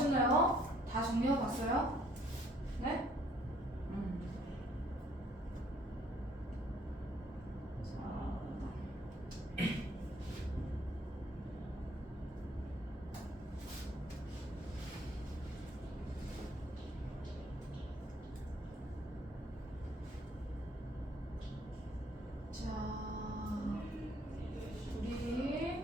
정리하셨나요? 다 정리하고 봤어요? 네? 자, 우리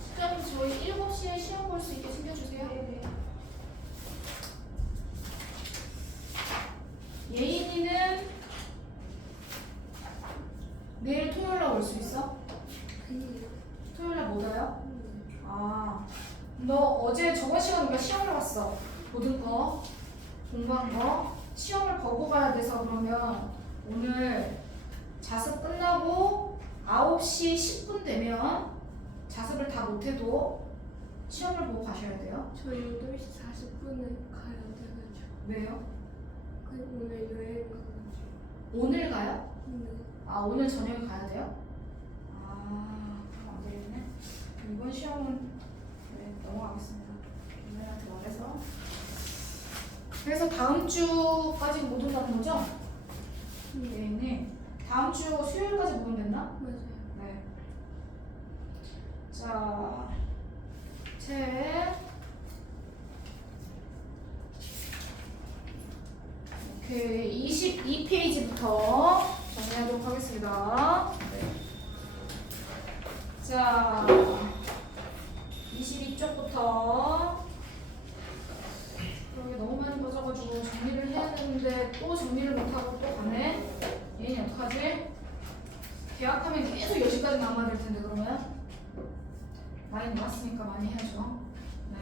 시점 저희 7시에 시험 볼 수 있게 챙겨주세요. 예인이는 내일 토요일 날 올 수 있어? 토요일 날 못 와요? 아, 너 어제 저번 시간 우리가 시험을 봤어. 모든 거, 공부한 거. 시험을 보고 가야 돼서 그러면 오늘 자습 끝나고 9시 10분 되면 자습을 다 못해도 시험을 보고 가셔야 돼요. 저 8시 40분에 가야 돼가지고. 왜요? 오늘 여행 가가지고. 오늘 가요? 네. 아, 오늘 저녁에 가야 돼요? 아, 그럼 안 되겠네. 이번 시험은 네, 넘어가겠습니다. 오늘한테 말해서. 그래서 다음 주까지 못 온다는 거죠? 네. 다음 주 수요일까지 못 온댔나? 맞아요. 네. 자, 책. 오케이. 22페이지부터 정리하도록 하겠습니다. 네. 자, 22쪽부터. 그러게 너무 많이 빠져가지고 정리를 해야 되는데 또 정리를 못하고 또 가네? 얘는 어떡하지? 계약하면 계속 10시까지 남아야 될 텐데 그러면? 많이 나왔으니까 많이 해야죠.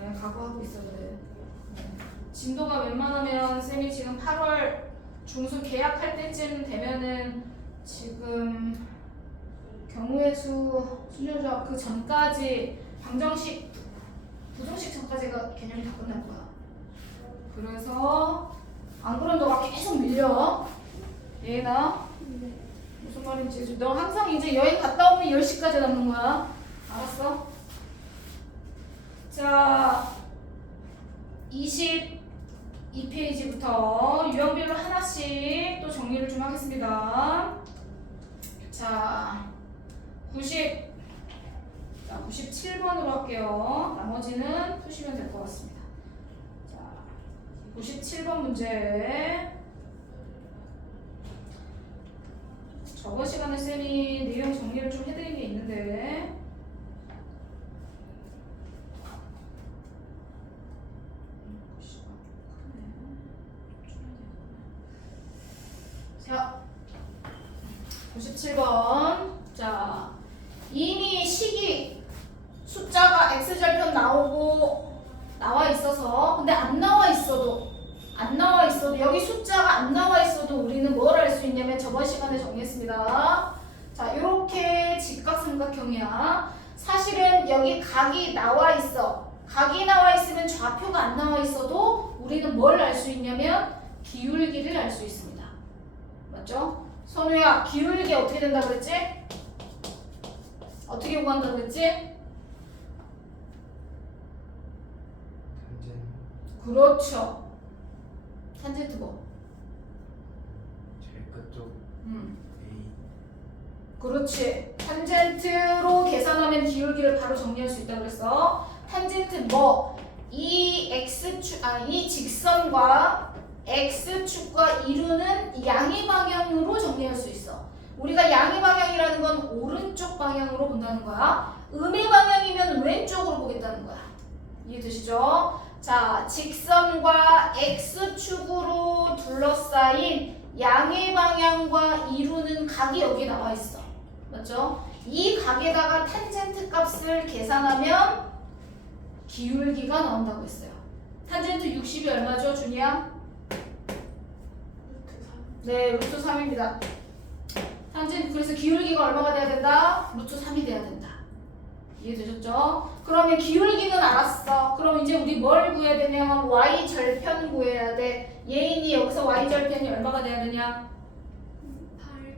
네, 각오하고 있어야 돼. 네. 진도가 웬만하면 쌤이 지금 8월 중순 계약할 때쯤 되면은 지금 경우의 수, 수준조합 그 전까지 방정식, 부정식 전까지가 개념이 다 끝날 거야. 그래서 안 그러면 너가 계속 밀려. 얘나 네. 무슨 말인지 너 항상 이제 여행 갔다 오면 10시까지 남는 거야. 알았어? 자, 22페이지부터 유형별로 하나씩 또 정리를 좀 하겠습니다. 자, 97번으로 할게요. 나머지는 푸시면 될 것 같습니다. 자, 97번 문제. 저번 시간에 쌤이 내용 정리를 좀 해드린 게 있는데 자, 97번. 자, 이미 식이 숫자가 x절편 나와 있어서 근데 안 나와 있어도 여기 숫자가 안 나와 있어도 우리는 뭘 할 수 있냐면 저번 시간에 정리했습니다. 자, 이렇게 직각삼각형이야. 사실은 여기 각이 나와 있어. 각이 나와 있으면 좌표가 안 나와 있어도 우리는 뭘 알 수 있냐면 기울기를 알 수 있습니다. 맞죠? 선우야, 기울기 어떻게 된다 그랬지? 어떻게 구한다 그랬지? 그렇죠. 탄젠트 뭐? 제일 끝쪽 A. 그렇지. 탄젠트로 계산하면 기울기를 바로 정리할 수 있다 그랬어. 탄젠트 뭐? 이 직선과 x축과 이루는 양의 방향으로 정리할 수 있어. 우리가 양의 방향이라는 건 오른쪽 방향으로 본다는 거야. 음의 방향이면 왼쪽으로 보겠다는 거야. 이해되시죠? 자, 직선과 x축으로 둘러싸인 양의 방향과 이루는 각이 여기 나와 있어. 맞죠? 이 각에다가 탄젠트 값을 계산하면 기울기가 나온다고 했어요. 탄젠트 60이 얼마죠, 준이야? 네, 루트 3입니다. 탄젠트 그래서 기울기가 얼마가 돼야 된다? 루트 3이 돼야 된다. 이해되셨죠? 그러면 기울기는 알았어. 그럼 이제 우리 뭘 구해야 되냐면 y 절편 구해야 돼. 예인이 여기서 y 절편이 얼마가 돼야 되냐? 8.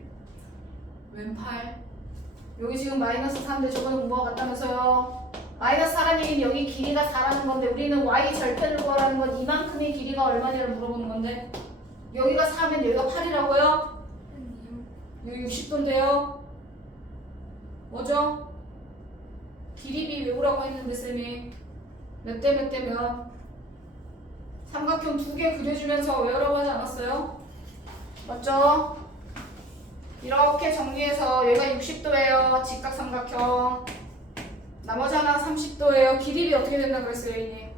왼팔. 여기 지금 마이너스 4인데 저번에 공부가 같다면서요. 마이너스 4라는 얘기는 여기 길이가 4라는 건데 우리는 y 절편을 구하라는 건 이만큼의 길이가 얼마냐를 물어보는 건데 여기가 4면 여기가 8이라고요? 아니요. 여기 60도인데요. 뭐죠? 길이비 외우라고 했는데 쌤이 몇 대 몇 대면 삼각형 2개 그려주면서 외우라고 하지 않았어요? 맞죠? 이렇게 정리해서 여기가 60도예요. 직각삼각형. 나머지 하나 30도예요. 길이비 어떻게 된다고 그랬어요, 이님?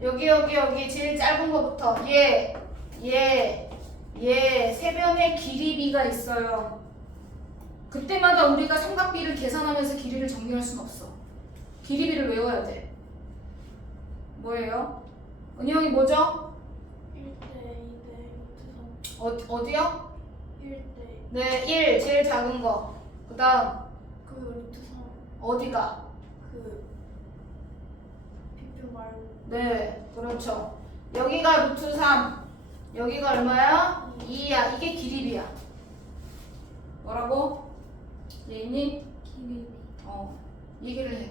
여기 제일 짧은 거부터 얘 세변의 길이비가 있어요. 그때마다 우리가 삼각비를 계산하면서 길이를 정리할 수는 없어. 길이비를 외워야 돼. 뭐예요? 은영이 뭐죠? 1대 2대 루트 3. 어디요? 1대 네, 1 제일 작은 거. 그 다음 그 루트 3. 어디가? 그 비표 말고. 네, 그렇죠. 여기가 루트 3. 여기가 얼마야? 2야. 이게 길이비야. 뭐라고? 예인이? 길이 얘기를 해.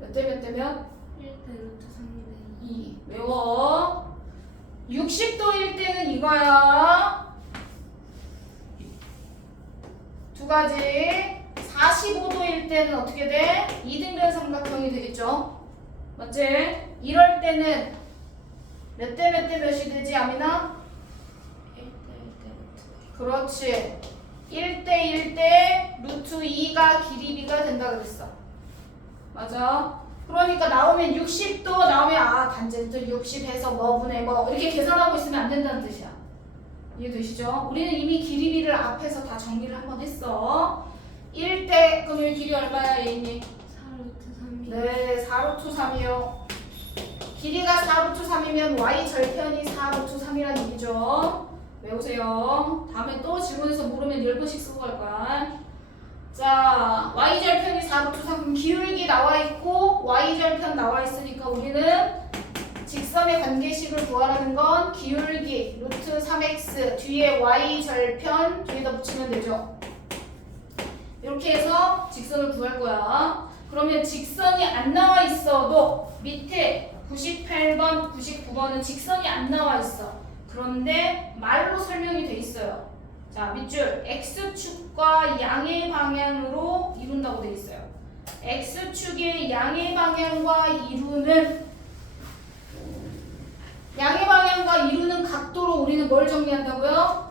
몇 대 몇 대면? 1대 루트 3이네. 2. 외워. 60도일 때는 이거야. 두 가지. 45도일 때는 어떻게 돼? 이등변 삼각형이 되겠죠? 맞지? 이럴 때는 몇 대 몇 대 몇이 되지, 아미나? 1대 1대 루트. 그렇지. 1대 1대 루트 2가 길이비가 된다 그랬어. 맞아. 그러니까 나오면 60도 나오면 단젠트 60 해서 뭐분의 뭐 이렇게 계산하고 있으면 안 된다는 뜻이야. 이해되시죠? 우리는 이미 길이비를 앞에서 다 정리를 한번 했어. 1대 그럼 여기 길이 얼마야, 예인이? 4 루트 3이. 네, 4루트 3이요. 길이가 4루트 3이면 y 절편이 4루트 3이라는 얘기죠. 외우세요. 다음에 또 질문에서 물으면 10번씩 쓰고 갈 거야. 자, y절편이 4루트 3. 기울기 나와 있고 y절편 나와 있으니까 우리는 직선의 관계식을 구하라는 건 기울기 루트 3x 뒤에 y절편 뒤에다 붙이면 되죠. 이렇게 해서 직선을 구할 거야. 그러면 직선이 안 나와 있어도 밑에 98번, 99번은 직선이 안 나와 있어. 그런데 말로 설명이 돼 있어요. 자, 밑줄 x축과 양의 방향으로 이룬다고 돼 있어요. x축의 양의 방향과 이루는 각도로 우리는 뭘 정리한다고요?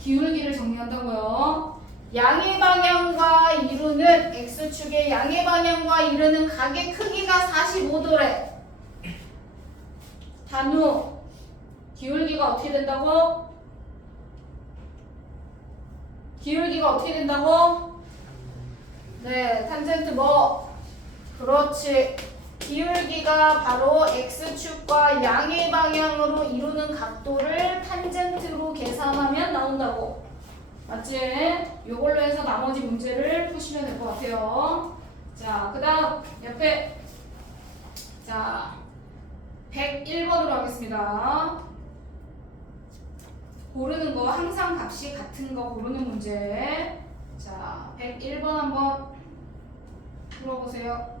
기울기를 정리한다고요. 양의 방향과 이루는 x축의 양의 방향과 이루는 각의 크기가 45도래. 단우 기울기가 어떻게 된다고? 기울기가 어떻게 된다고? 네, 탄젠트 뭐? 그렇지. 기울기가 바로 x축과 양의 방향으로 이루는 각도를 탄젠트로 계산하면 나온다고. 맞지? 요걸로 해서 나머지 문제를 푸시면 될 것 같아요. 자, 그 다음 옆에 자 101번으로 하겠습니다. 고르는 거 항상 값이 같은 거 고르는 문제. 자, 101번 한번 풀어보세요.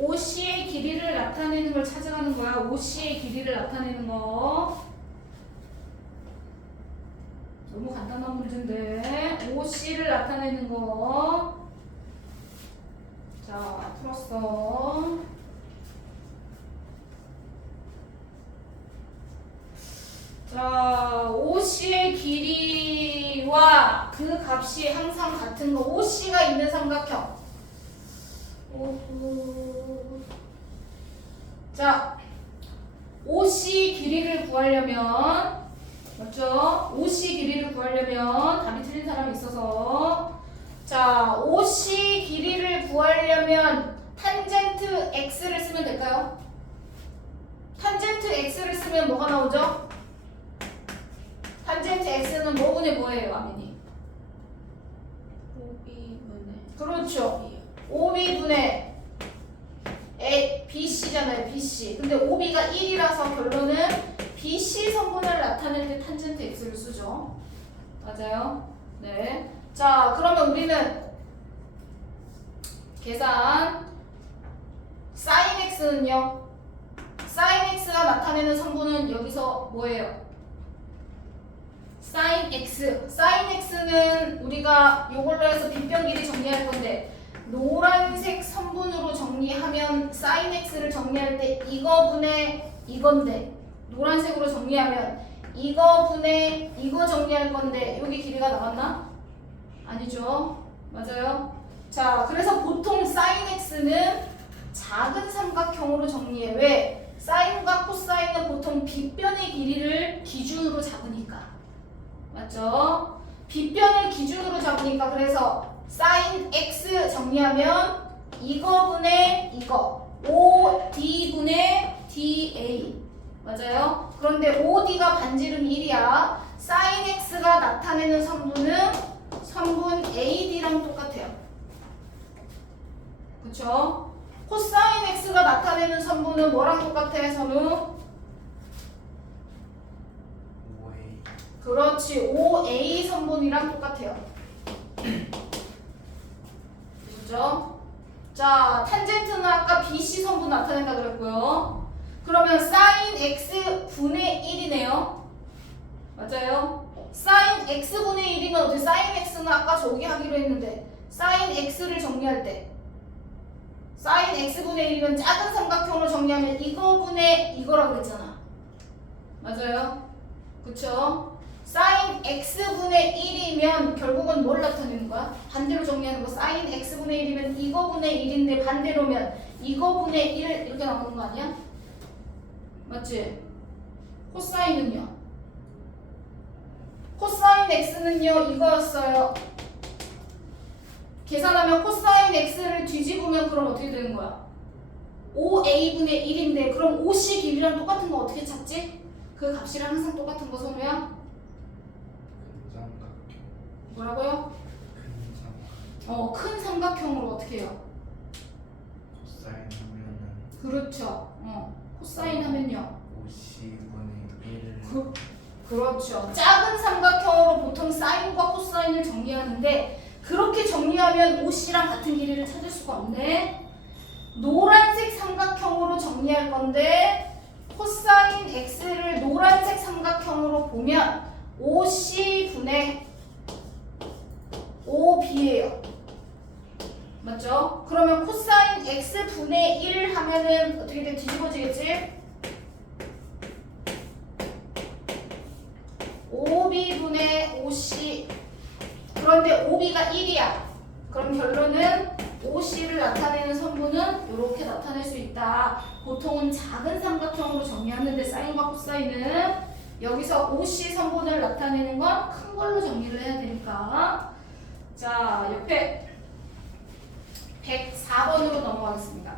OC의 길이를 나타내는 걸 찾아가는 거야. OC의 길이를 나타내는 거. 너무 간단한 문제인데 OC를 나타내는 거. 자, 풀었어. 자, OC의 길이와 그 값이 항상 같은 거. OC가 있는 삼각형. 자, OC 길이를 구하려면, 맞죠? OC 길이를 구하려면 답이 틀린 사람이 있어서, 자, OC 길이를 구하려면 탄젠트 x를 쓰면 될까요? 탄젠트 x를 쓰면 뭐가 나오죠? 탄젠트 x는 뭐분의 뭐예요, 아민이? 오비분의 그렇죠. OB분의 BC잖아요, BC. 근데 OB가 1이라서 결론은 BC 성분을 나타낼 때 탄젠트 x를 쓰죠. 맞아요? 네. 자, 그러면 우리는 계산 sin x는요? sin x가 나타내는 성분은 여기서 뭐예요? sin x. sin x는 우리가 요걸로 해서 빗변 길이 정리할 건데 노란색 선분으로 정리하면 sin x를 정리할 때 이거 분의 이건데 노란색으로 정리하면 이거 분의 이거 정리할 건데 여기 길이가 나왔나? 아니죠. 맞아요. 자, 그래서 보통 sin x는 작은 삼각형으로 정리해. 왜? 사인과 코사인은 보통 빗변의 길이를 기준으로 잡으니까. 맞죠? 빗변을 기준으로 잡으니까. 그래서 sin x 정리하면 이거분의 이거 5d분의 da. 맞아요? 그런데 5d가 반지름 1이야. sin x가 나타내는 성분은 성분 ad랑 똑같아요. 그쵸? 코사인 x가 나타내는 성분은 뭐랑 똑같아, 선우? 5A. 그렇지, 5a 성분이랑 똑같아요. 그죠? 자, 탄젠트는 아까 BC 성분 나타낸다 그랬고요. 그러면 sin x 분의 1이네요. 맞아요? sin x 분의 1이면 어떻게 sin x는 아까 저기 하기로 했는데 sin x를 정리할 때 sin x 분의 1이면 작은 삼각형으로 정리하면 이거 분의 이거라고 그랬잖아. 맞아요? 그쵸? sin x분의 1이면 결국은 뭘 나타내는 거야? 반대로 정리하는 거. sin x분의 1이면 이거분의 1인데 반대로면 이거분의 1 이렇게 나오는 거 아니야? 맞지? 코사인은요? 코사인 x는요 이거였어요. 계산하면 코사인 x를 뒤집으면 그럼 어떻게 되는 거야? 5a분의 1인데 그럼 OC 길이랑 똑같은 거 어떻게 찾지? 그 값이랑 항상 똑같은 거, 선우야? 큰 삼각형. 뭐라고요? 큰 삼각형. 큰 삼각형으로 어떻게 해요? 코사인 하면은 그렇죠. 코사인 하면요. 50분의 1. 그렇죠. 작은 삼각형으로 보통 사인과 코사인을 정리하는데 그렇게 정리하면 OC랑 같은 길이를 찾을 수가 없네. 노란색 삼각형으로 정리할 건데 코사인 x를 노란색 삼각형으로 보면 OC분의 OB예요. 맞죠? 그러면 코사인 x분의 1 하면은 어떻게 돼? 뒤집어지겠지? OB분의 OC. 그런데 OB가 1이야. 그럼 결론은 OC를 나타내는 성분은 이렇게 나타낼 수 있다. 보통은 작은 삼각형으로 정리하는데 사인과 코사인은 여기서 OC 성분을 나타내는 건 큰 걸로 정리를 해야 되니까. 자, 옆에 104번으로 넘어가겠습니다.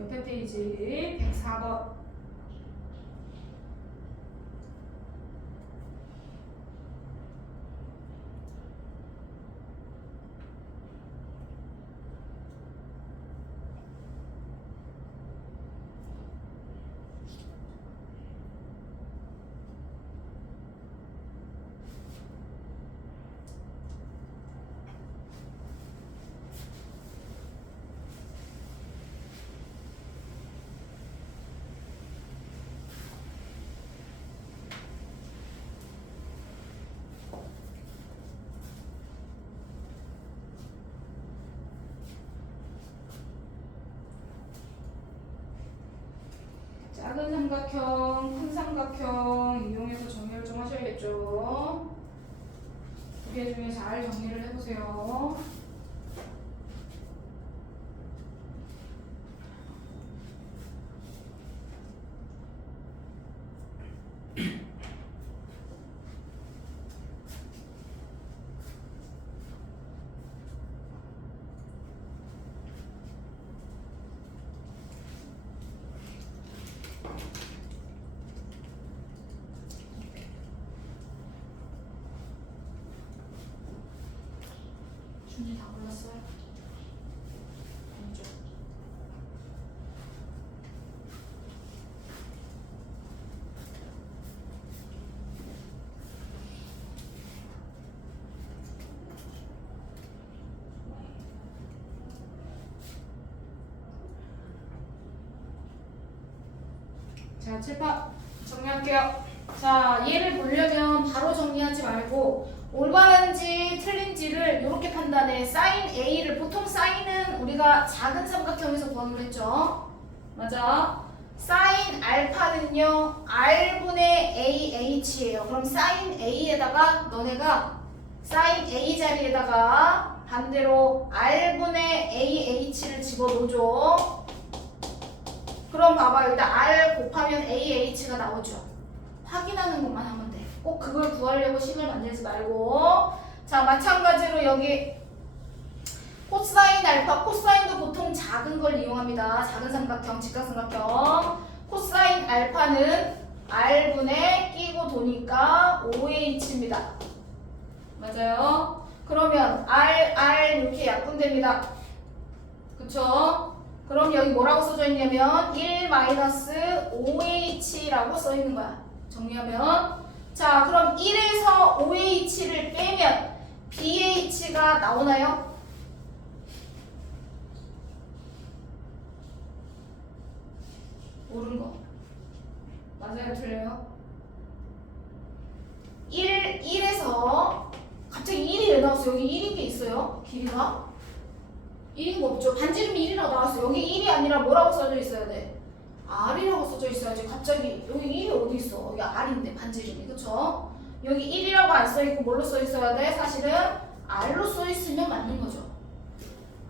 옆에 페이지 104번. 작은 삼각형, 큰 삼각형 이용해서 정리를 좀 하셔야겠죠. 두 개 중에 잘 정리를 해보세요. 준비 다 골랐어요? 왼쪽. 자, 칠판 정리할게요. 자, 얘를 보려면 바로 정리하지 말고 올바른지 틀린지를 이렇게 판단해. 사인 A를 보통 사인은 우리가 작은 삼각형에서 구하기로 했죠. 맞아. 사인 알파는요 R분의 AH예요. 그럼 사인 A에다가 너네가 사인 A 자리에다가 반대로 R분의 AH를 집어넣어줘. 그럼 봐봐, 여기다 R 곱하면 AH가 나오죠. 확인하는 것만 하면 돼. 꼭 그걸 구하려고 식을 만들지 말고. 자, 마찬가지로 여기 코사인 알파, 코사인도 보통 작은 걸 이용합니다. 작은 삼각형, 직각삼각형. 코사인 알파는 R분의 끼고 도니까 OH입니다. 맞아요? 그러면 R 이렇게 약분됩니다. 그쵸? 그럼 여기 뭐라고 써져 있냐면 1-OH라고 써 있는 거야. 정리하면. 자, 그럼 1에서 OH를 빼면 BH가 나오나요? 옳은 거. 맞아요? 틀려요? 1에서 갑자기 1이 왜 나왔어? 여기 1인 게 있어요? 길이가? 1인 거 없죠? 반지름이 1이라고 나왔어. 여기 1이 아니라 뭐라고 써져 있어야 돼? R이라고 써져 있어야지. 갑자기 여기 1이 어디 있어? 여기 R인데 반지름이. 그쵸? 여기 1이라고 안 써있고 뭘로 써있어야 돼? 사실은 R로 써있으면 맞는 거죠.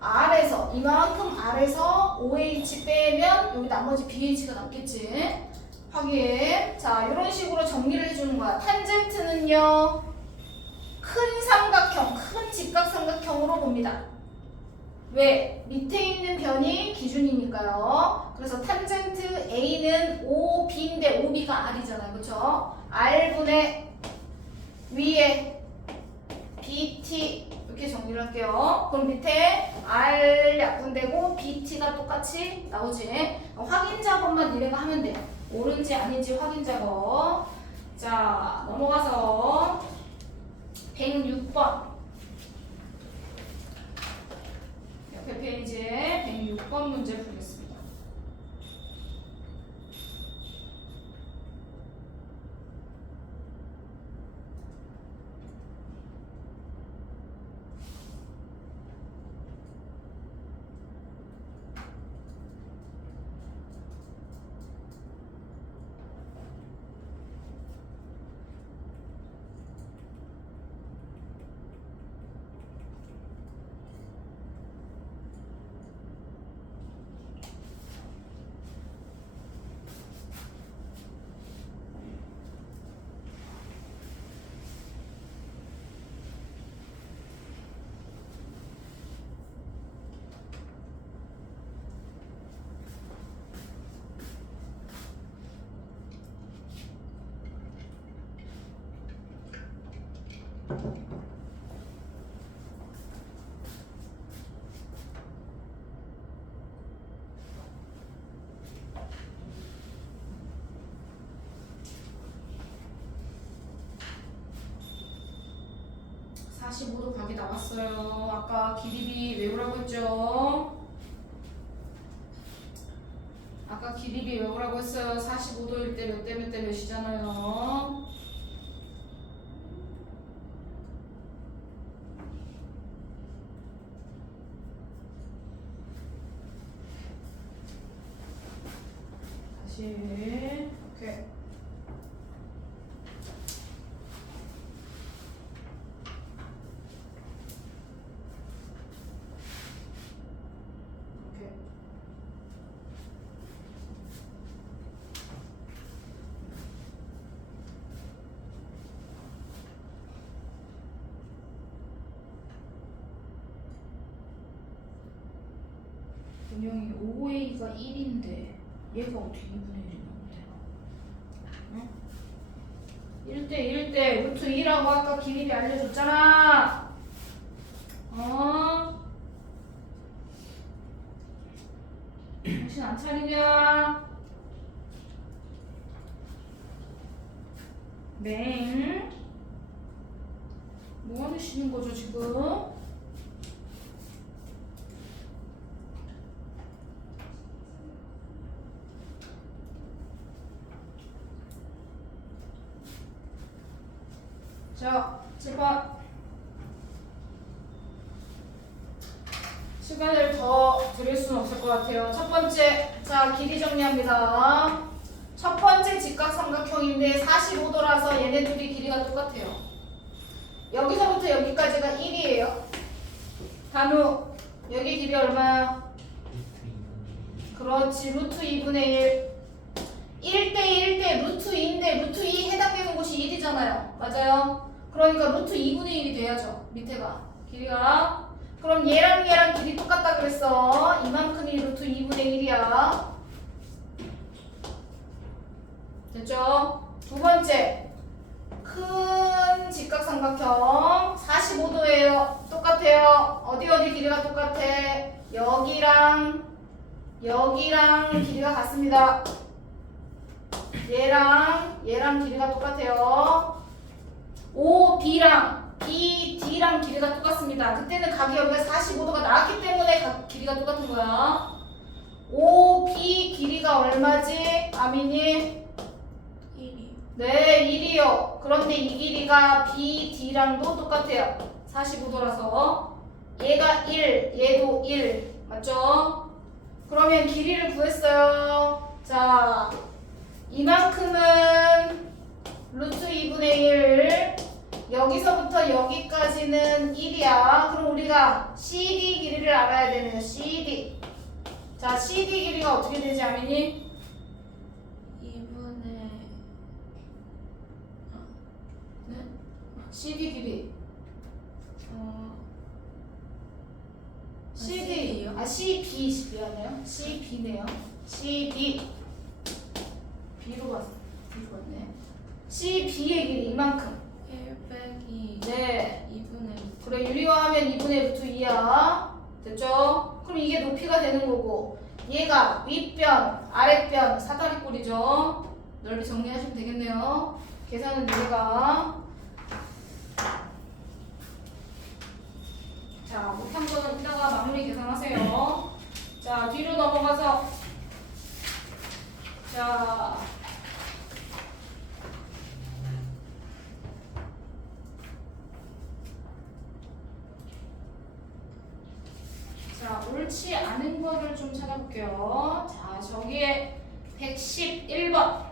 R에서 이만큼 R에서 OH 빼면 여기 나머지 BH가 남겠지. 확인. 자, 이런 식으로 정리를 해주는 거야. 탄젠트는요 큰 삼각형, 큰 직각삼각형으로 봅니다. 왜? 밑에 있는 변이 기준이니까요. 그래서 탄젠트 A는 OB인데 OB가 R이잖아요. 그쵸? R분의 위에 BT 이렇게 정리를 할게요. 그럼 밑에 R 약분되고 BT가 똑같이 나오지. 확인 작업만 니네가 하면 돼. 옳은지 아닌지 확인 작업. 자, 넘어가서 106번. 옆에 페이지에 106번 문제 풀겠습니다. (45도) 각이 나왔어요. 아까 길이비 외우라고 했죠? 아까 길이비 외우라고 했어요. 45도일 때 몇 대 몇 대 몇이잖아요. 다시 되지. 오케이. 오케이. 분명히 5a가 1인데 얘가 어떻게 2분의 1이 나오는데? 응? 1대 1대 루트 2라고 아까 길이를 알려줬잖아. 어? 정신 안 차리냐? 맹? 뭐 하시는 거죠 지금? 자, 제발 시간을 더 드릴 수는 없을 것 같아요. 첫 번째, 자 길이 정리합니다. 첫 번째 직각삼각형인데 45도라서 얘네 둘이 길이가 똑같아요. 여기서부터 여기까지가 1이에요. 단우, 여기 길이 얼마야? 그렇지, 루트 2분의 1. 1대 1대 루트 2인데 루트 2 해당되는 곳이 1이잖아요. 맞아요? 그러니까 루트 2분의 1이 돼야죠. 밑에가 길이가. 그럼 얘랑 길이 똑같다 그랬어. 이만큼이 루트 2분의 1이야. 됐죠? 두 번째, 큰 직각삼각형 45도예요. 똑같아요. 어디 길이가 똑같아? 여기랑 길이가 같습니다. 얘랑 길이가 똑같아요. OB랑 BD랑 길이가 똑같습니다. 그때는 각이 여기가 45도가 나왔기 때문에 길이가 똑같은 거야. OB 길이가 얼마지? 아미님? 1이요. 네, 1이요. 그런데 이 길이가 BD랑도 똑같아요. 45도라서. 얘가 1, 얘도 1. 맞죠? 그러면 길이를 구했어요. 자, 이만큼은 루트 2분의 1. 여기서부터 여기까지는 1이야. 그럼 우리가 CD 길이를 알아야 되네요. CD. 자, CD 길이가 어떻게 되지, 아미니? 2분의 네? CD 길이. CD. CD요? CB. 미안해요. CB네요. CD. B로 봤네. CB의 길이 이만큼. 1 빼기 네. 2분의 2. 그래, 유리화하면 2분의 루트 2야. 됐죠? 그럼 이게 높이가 되는 거고, 얘가 윗변, 아랫변, 사다리꼴이죠. 넓이 정리하시면 되겠네요. 계산은 얘가. 자, 못한 거는 이따가 마무리 계산하세요. 자, 뒤로 넘어가서. 자. 자, 옳지 않은 거를 좀 찾아볼게요. 자, 저기에 111번.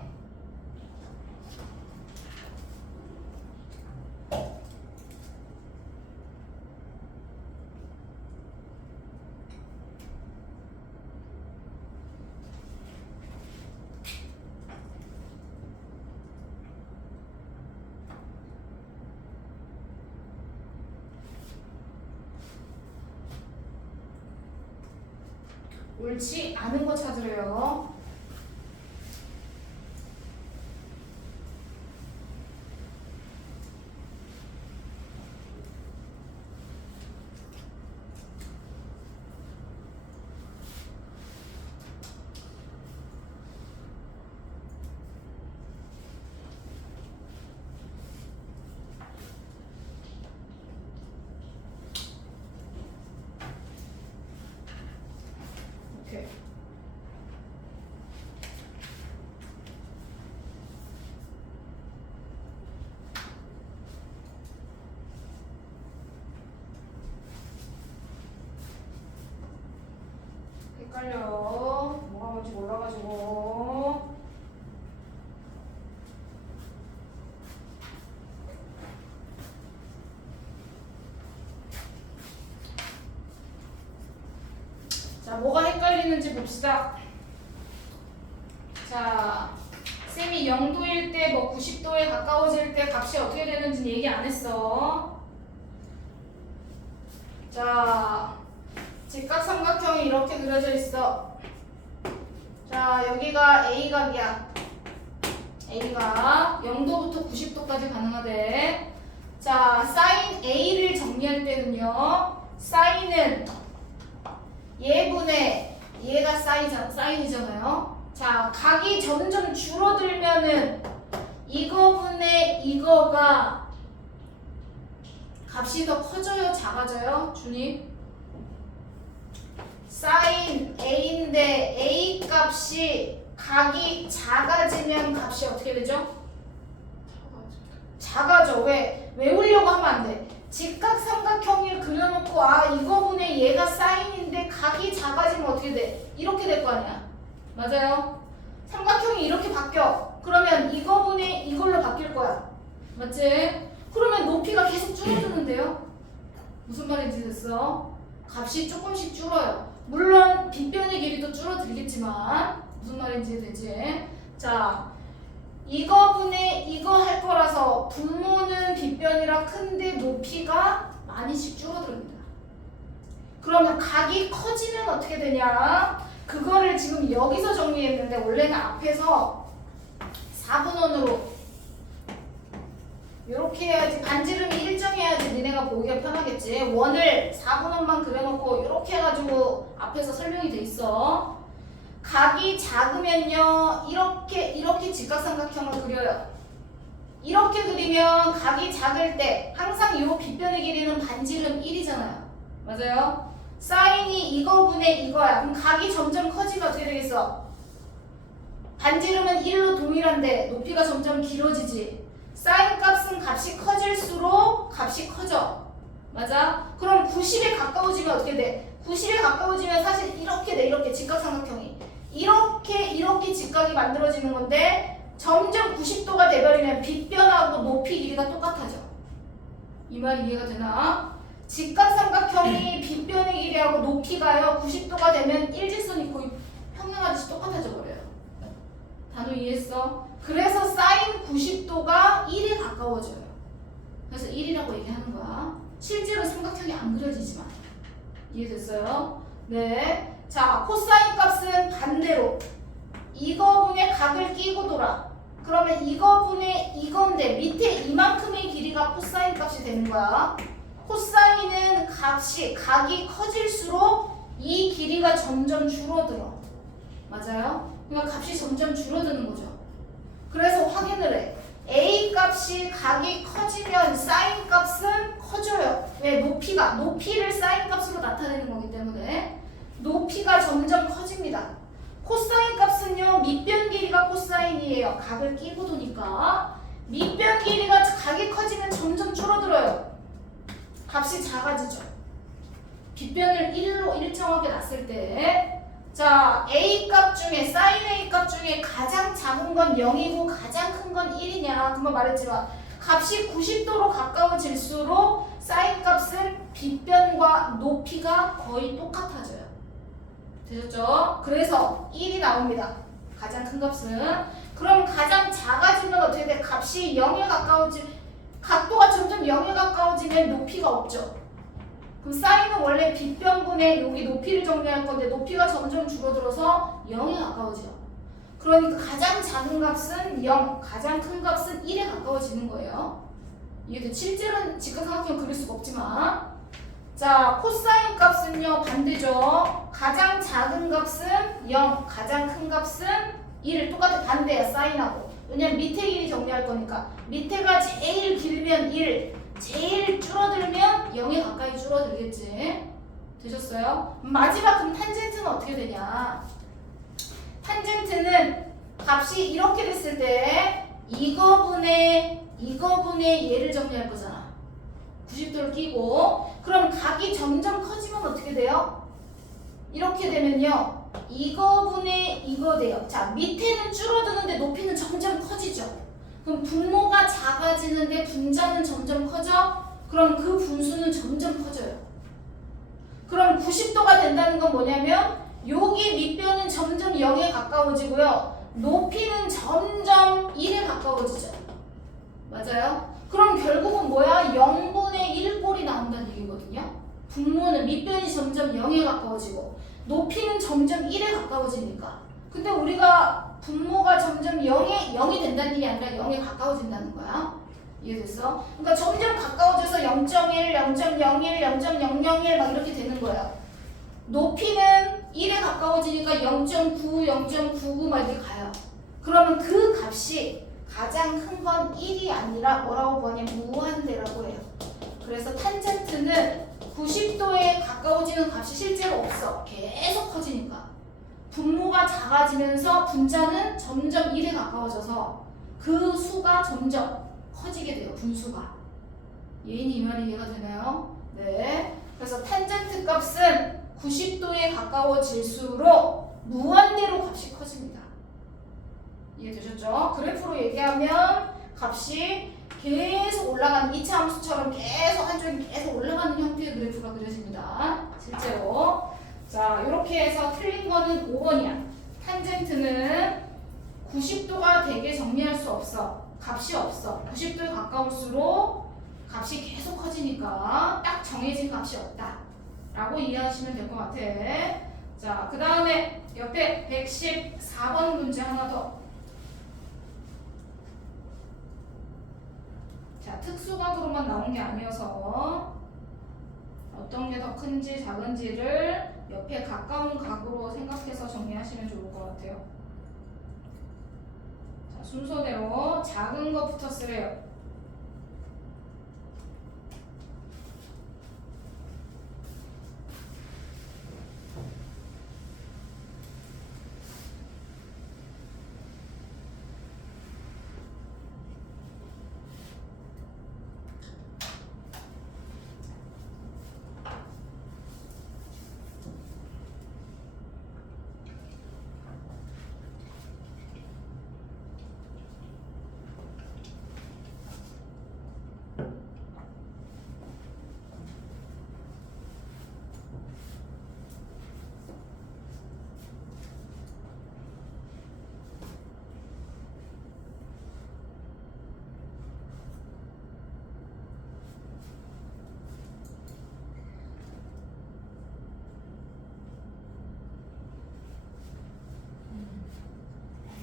옳지 않은 거 찾으래요. 오케이. 헷갈려. 뭐가 뭔지 몰라가지고. 뭐가 헷갈리는지 봅시다. 자, 쌤이 0도일 때 뭐 90도에 가까워질 때 값이 어떻게 되는지 얘기 안 했어. 자, 직각삼각형이 이렇게 그려져 있어. 자, 여기가 A각이야. A가 0도부터 90도까지 가능하대. 자, 사인 A를 정리할 때는요. 사인은 얘분의 얘가 사인이잖아요. 자, 각이 점점 줄어들면은 이거분의 이거가 값이 더 커져요, 작아져요? 주님? 사인 A인데 A 값이 각이 작아지면 값이 어떻게 되죠? 작아져. 왜? 외우려고 하면 안 돼. 직각삼각형을 그려놓고 아 이거분의 얘가 사인인데 각이 작아지면 어떻게 돼? 이렇게 될 거 아니야. 맞아요? 삼각형이 이렇게 바뀌어. 그러면 이거분의 이걸로 바뀔 거야. 맞지? 그러면 높이가 계속 줄어드는데요? 무슨 말인지 됐어? 값이 조금씩 줄어요. 물론 빗변의 길이도 줄어들겠지만 무슨 말인지 되지? 자, 이거분의 이거 할 거라서 분모는 빗변이라 큰데 높이가 많이씩 줄어듭니다. 그러면 각이 커지면 어떻게 되냐? 그거를 지금 여기서 정리했는데 원래는 앞에서 4분원으로 이렇게 해야지, 반지름이 일정해야지 니네가 보기가 편하겠지. 원을 4분원만 그려놓고 이렇게 해가지고 앞에서 설명이 돼 있어. 각이 작으면요 이렇게 직각삼각형을 그려요. 이렇게 그리면 각이 작을 때 항상 이 빗변의 길이는 반지름 1이잖아요. 맞아요? 사인이 이거분의 이거야. 그럼 각이 점점 커지면 어떻게 되겠어? 반지름은 1로 동일한데 높이가 점점 길어지지. 사인 값은 값이 커질수록 값이 커져. 맞아? 그럼 90에 가까워지면 어떻게 돼? 90에 가까워지면 사실 이렇게 돼. 이렇게 직각삼각형이 이렇게 직각이 만들어지는 건데 점점 90도가 돼버리면 빗변하고 높이 길이가 똑같아져. 이 말 이해가 되나? 직각삼각형이 빗변의 길이하고 높이가요 90도가 되면 일직선이 거의 평행하듯이 똑같아져 버려요. 단어 이해했어? 그래서 사인 90도가 1에 가까워져요. 그래서 1이라고 얘기하는 거야. 실제로 삼각형이 안 그려지지만. 이해됐어요? 네. 자, 코사인 값은 반대로 이거분의 각을 끼고 돌아. 그러면 이거분의 이건데 밑에 이만큼의 길이가 코사인 값이 되는 거야. 코사인은 각이 커질수록 이 길이가 점점 줄어들어. 맞아요? 그러니까 값이 점점 줄어드는 거죠. 그래서 확인을 해. A 값이 각이 커지면 사인 값은 커져요. 왜? 높이를 사인 값으로 나타내는 거기 때문에 높이가 점점 커집니다. 코사인 값은요 밑변 길이가 코사인이에요. 각을 끼고 도니까 밑변 길이가 각이 커지면 점점 줄어들어요. 값이 작아지죠. 빗변을 1로 일정하게 놨을 때 자, A 값 중에 사인 A 값 중에 가장 작은 건 0이고 가장 큰 건 1이냐? 금방 말했지만 값이 90도로 가까워질수록 사인 값은 빗변과 높이가 거의 똑같아져요. 되셨죠? 그래서 1이 나옵니다. 가장 큰 값은. 그럼 가장 작아지면 어떻게 돼? 값이 0에 각도가 점점 0에 가까워지면 높이가 없죠. 그럼 사인은 원래 빗변분의 여기 높이를 정리할 건데 높이가 점점 줄어들어서 0에 가까워져요. 그러니까 가장 작은 값은 0, 가장 큰 값은 1에 가까워지는 거예요. 이게 실제로는 직각삼각형 그릴 수가 없지만 자, 코사인 값은요 반대죠. 가장 작은 값은 0, 가장 큰 값은 1. 똑같아, 반대야 사인하고. 왜냐면 밑에 길이 정리할 거니까. 밑에가 제일 길면 1, 제일 줄어들면 0에 가까이 줄어들겠지. 되셨어요? 마지막 그럼 탄젠트는 어떻게 되냐? 탄젠트는 값이 이렇게 됐을 때 이거분의 얘를 정리할 거잖아. 90도를 끼고. 그럼 각이 점점 커지면 어떻게 돼요? 이렇게 되면요 이거분의 이거 돼요. 자, 밑에는 줄어드는데 높이는 점점 커지죠. 그럼 분모가 작아지는데 분자는 점점 커져? 그럼 그 분수는 점점 커져요. 그럼 90도가 된다는 건 뭐냐면 여기 밑변은 점점 0에 가까워지고요. 높이는 점점 1에 가까워지죠. 맞아요? 그럼 결국은 뭐야? 0분의 1꼴이 나온다는 얘기거든요. 분모는 밑변이 점점 0에 가까워지고 높이는 점점 1에 가까워지니까. 근데 우리가 분모가 점점 0이 된다는 얘기 아니라 0에 가까워진다는 거야. 이해됐어? 그러니까 점점 가까워져서 0.1, 0.01, 0.001 막 이렇게 되는 거야. 높이는 1에 가까워지니까 0.9, 0.99 막 이렇게 가요. 그러면 그 값이 가장 큰 건 1이 아니라 뭐라고 보냐? 무한대라고 해요. 그래서 탄젠트는 90도에 가까워지는 값이 실제로 없어. 계속 커지니까. 분모가 작아지면서 분자는 점점 1에 가까워져서 그 수가 점점 커지게 돼요. 분수가. 예인이 이 말이 이해가 되나요? 네. 그래서 탄젠트 값은 90도에 가까워질수록 무한대로 값이 커집니다. 이해되셨죠? 그래프로 얘기하면 값이 계속 올라가는 2차 함수처럼 계속 한쪽이 계속 올라가는 형태의 그래프가 그려집니다. 실제로. 자, 이렇게 해서 틀린 거는 5번이야. 탄젠트는 90도가 되게 정리할 수 없어. 값이 없어. 90도에 가까울수록 값이 계속 커지니까 딱 정해진 값이 없다. 라고 이해하시면 될 것 같아. 자, 그 다음에 옆에 114번 문제 하나 더. 자, 특수각으로만 나온 게 아니어서 어떤 게 더 큰지 작은지를 옆에 가까운 각으로 생각해서 정리하시면 좋을 것 같아요. 자, 순서대로 작은 거부터 쓰래요.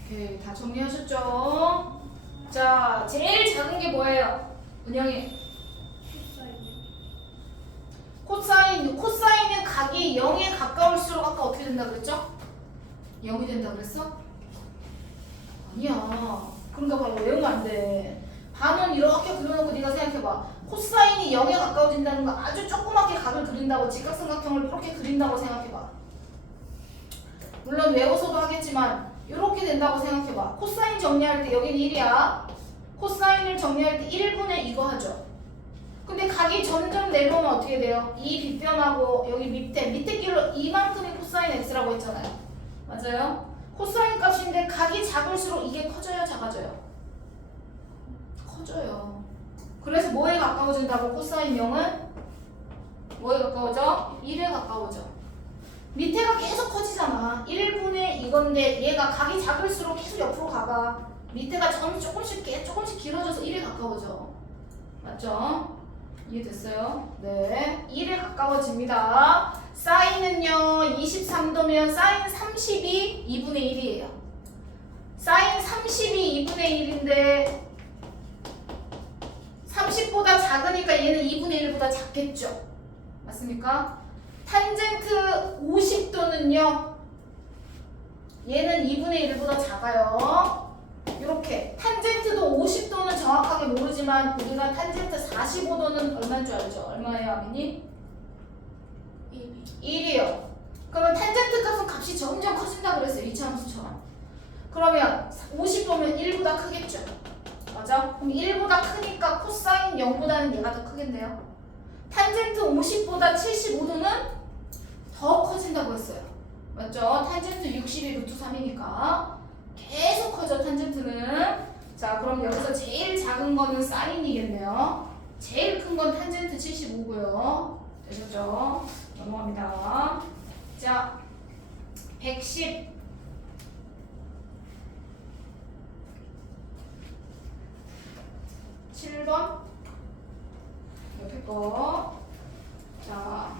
오케이, 다 정리하셨죠? 자, 제일 작은 게 뭐예요? 은영이. 코사인은 각이 0에 가까울수록 아까 어떻게 된다 그랬죠? 0이 된다 그랬어? 아니야. 그러니까 바로 외우면 안 돼. 반은 이렇게 그려놓고 네가 생각해봐. 코사인이 0에 가까워진다는 거 아주 조그맣게 각을 그린다고, 직각삼각형을 이렇게 그린다고 생각해봐. 물론 외워서도 하겠지만 이렇게 된다고 생각해봐. 코사인 정리할 때 여기는 1이야. 코사인을 정리할 때 1분의 이거 하죠. 근데 각이 점점 내려오면 어떻게 돼요? 이 빗변하고 여기 밑에 길로 이만큼이 코사인 x라고 했잖아요. 맞아요? 코사인 값인데 각이 작을수록 이게 커져요, 작아져요? 커져요. 그래서 뭐에 가까워진다고? 코사인 0은 뭐에 가까워져? 1에 가까워져. 밑에가 계속 커지잖아. 1분의 이건데 얘가 각이 작을수록 계속 옆으로 가봐. 밑에가 조금씩 길어져서 1에 가까워져. 맞죠? 이해됐어요? 네. 1에 가까워집니다. 사인은요, 23도면 사인 30이 2분의 1이에요. 사인 30이 2분의 1인데 30보다 작으니까 얘는 2분의 1보다 작겠죠? 맞습니까? 탄젠트 50도는요, 얘는 2분의 1보다 작아요. 이렇게 탄젠트도 50도는 정확하게 모르지만 우리가 탄젠트 45도는 얼마인 줄 알죠? 얼마예요, 아미님? 1이요. 그러면 탄젠트 값이 점점 커진다 그랬어요. 이차함수처럼. 그러면 50도면 1보다 크겠죠? 맞아? 그럼 1보다 크니까 코사인 0보다는 얘가 더 크겠네요. 탄젠트 50보다 75도는 더 커진다고 했어요. 맞죠? 탄젠트 60이 루트 3이니까 계속 커져, 탄젠트는. 자, 그럼 여기서 제일 작은 거는 사인이겠네요. 제일 큰 건 탄젠트 75고요. 되셨죠? 넘어갑니다. 자, 110 7번 옆에 거. 자,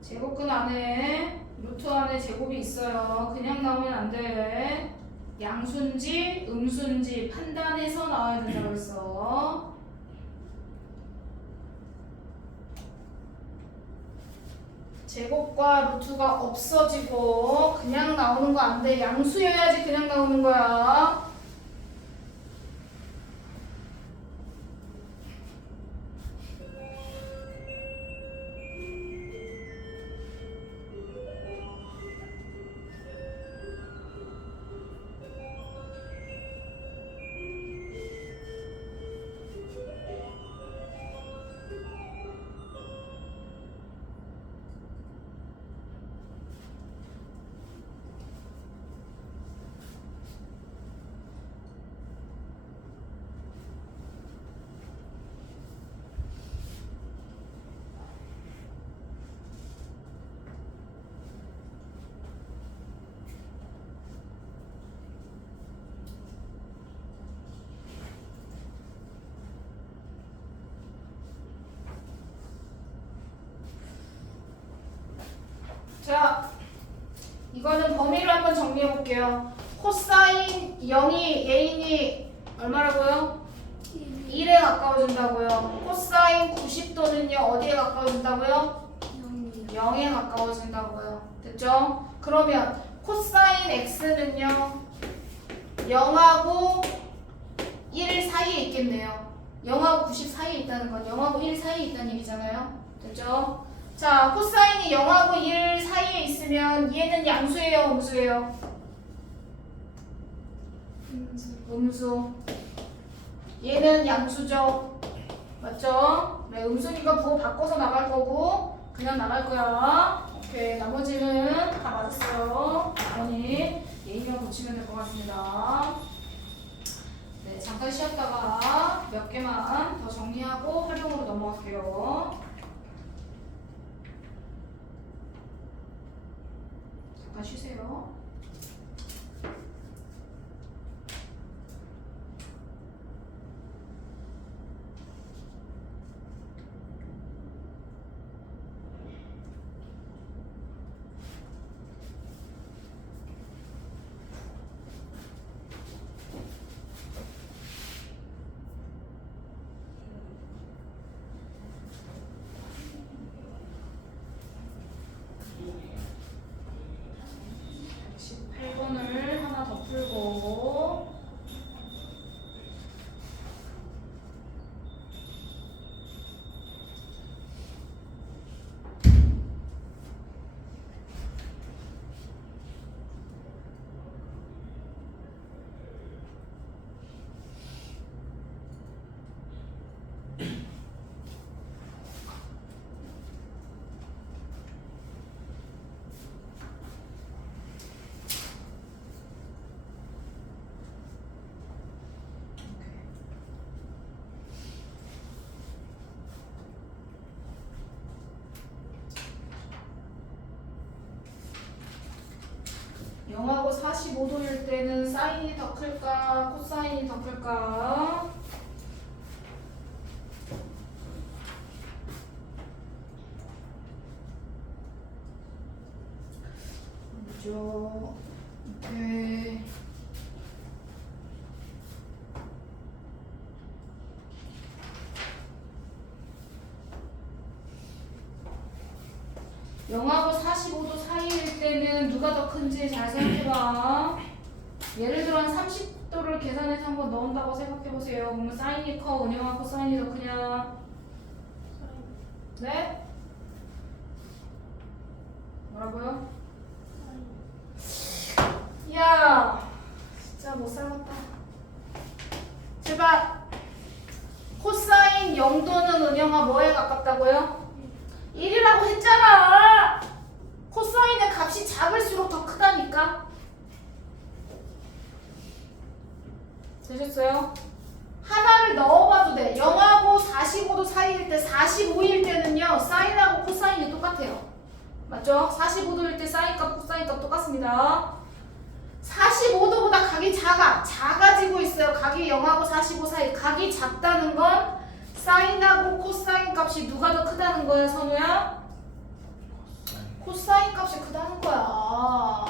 제곱근 안에 루트 안에 제곱이 있어요. 그냥 나오면 안 돼. 양수인지 음수인지 판단해서 나와야 된다고 했어. 제곱과 루트가 없어지고 그냥 나오는 거 안 돼. 양수여야지 그냥 나오는 거야. 자, 이거는 범위를 한번 정리해 볼게요. 코사인 0이 A인이 얼마라고요? 1에 가까워진다고요. 코사인 90도는요 어디에 가까워진다고요? 0에 가까워진다고요. 됐죠? 그러면 코사인 x는요 0하고 1 사이에 있겠네요. 0하고 90 사이에 있다는 건 0하고 1 사이에 있다는 얘기잖아요. 됐죠? 자, 코사인이 0하고 1 사이에 있으면 얘는 양수예요, 음수예요? 음수. 얘는 양수죠. 맞죠? 네, 음수니까 부호 바꿔서 나갈 거고 그냥 나갈 거야. 오케이, 나머지는 다 맞았어요. 어머니 예의만 붙이면 될 것 같습니다. 네, 잠깐 쉬었다가 몇 개만 더 정리하고 활용으로 넘어갈게요. 잠깐 쉬세요. 하나 더 풀고 영하고 45도일 때는 사인이 더 클까 코사인이 더 클까? 그죠? 오케이. 영하고 45도 사이일 때는 누가 더 큰지 잘 생각해봐. 예를 들어 한 30도를 계산해서 한번 넣은다고 생각해보세요. 그러면 사인이 커, 은영아 코사인이 더 크냐? 네? 뭐라고요? 야, 진짜 못 살았다. 제발. 코사인 0도는 은영아 뭐에 가깝다고요? 1이라고 했잖아. 코사인의 값이 작을수록 더 크다니까. 되셨어요? 하나를 넣어봐도 돼. 0하고 45도 사이일 때 45일 때는요 사인을 맞죠? 45도일 때 사인값, 코사인값 똑같습니다. 45도보다 각이 작아지고 있어요. 각이 0하고 45 사이. 각이 작다는 건 사인하고 코사인 값이 누가 더 크다는 거야, 선우야? 코사인 값이 크다는 거야.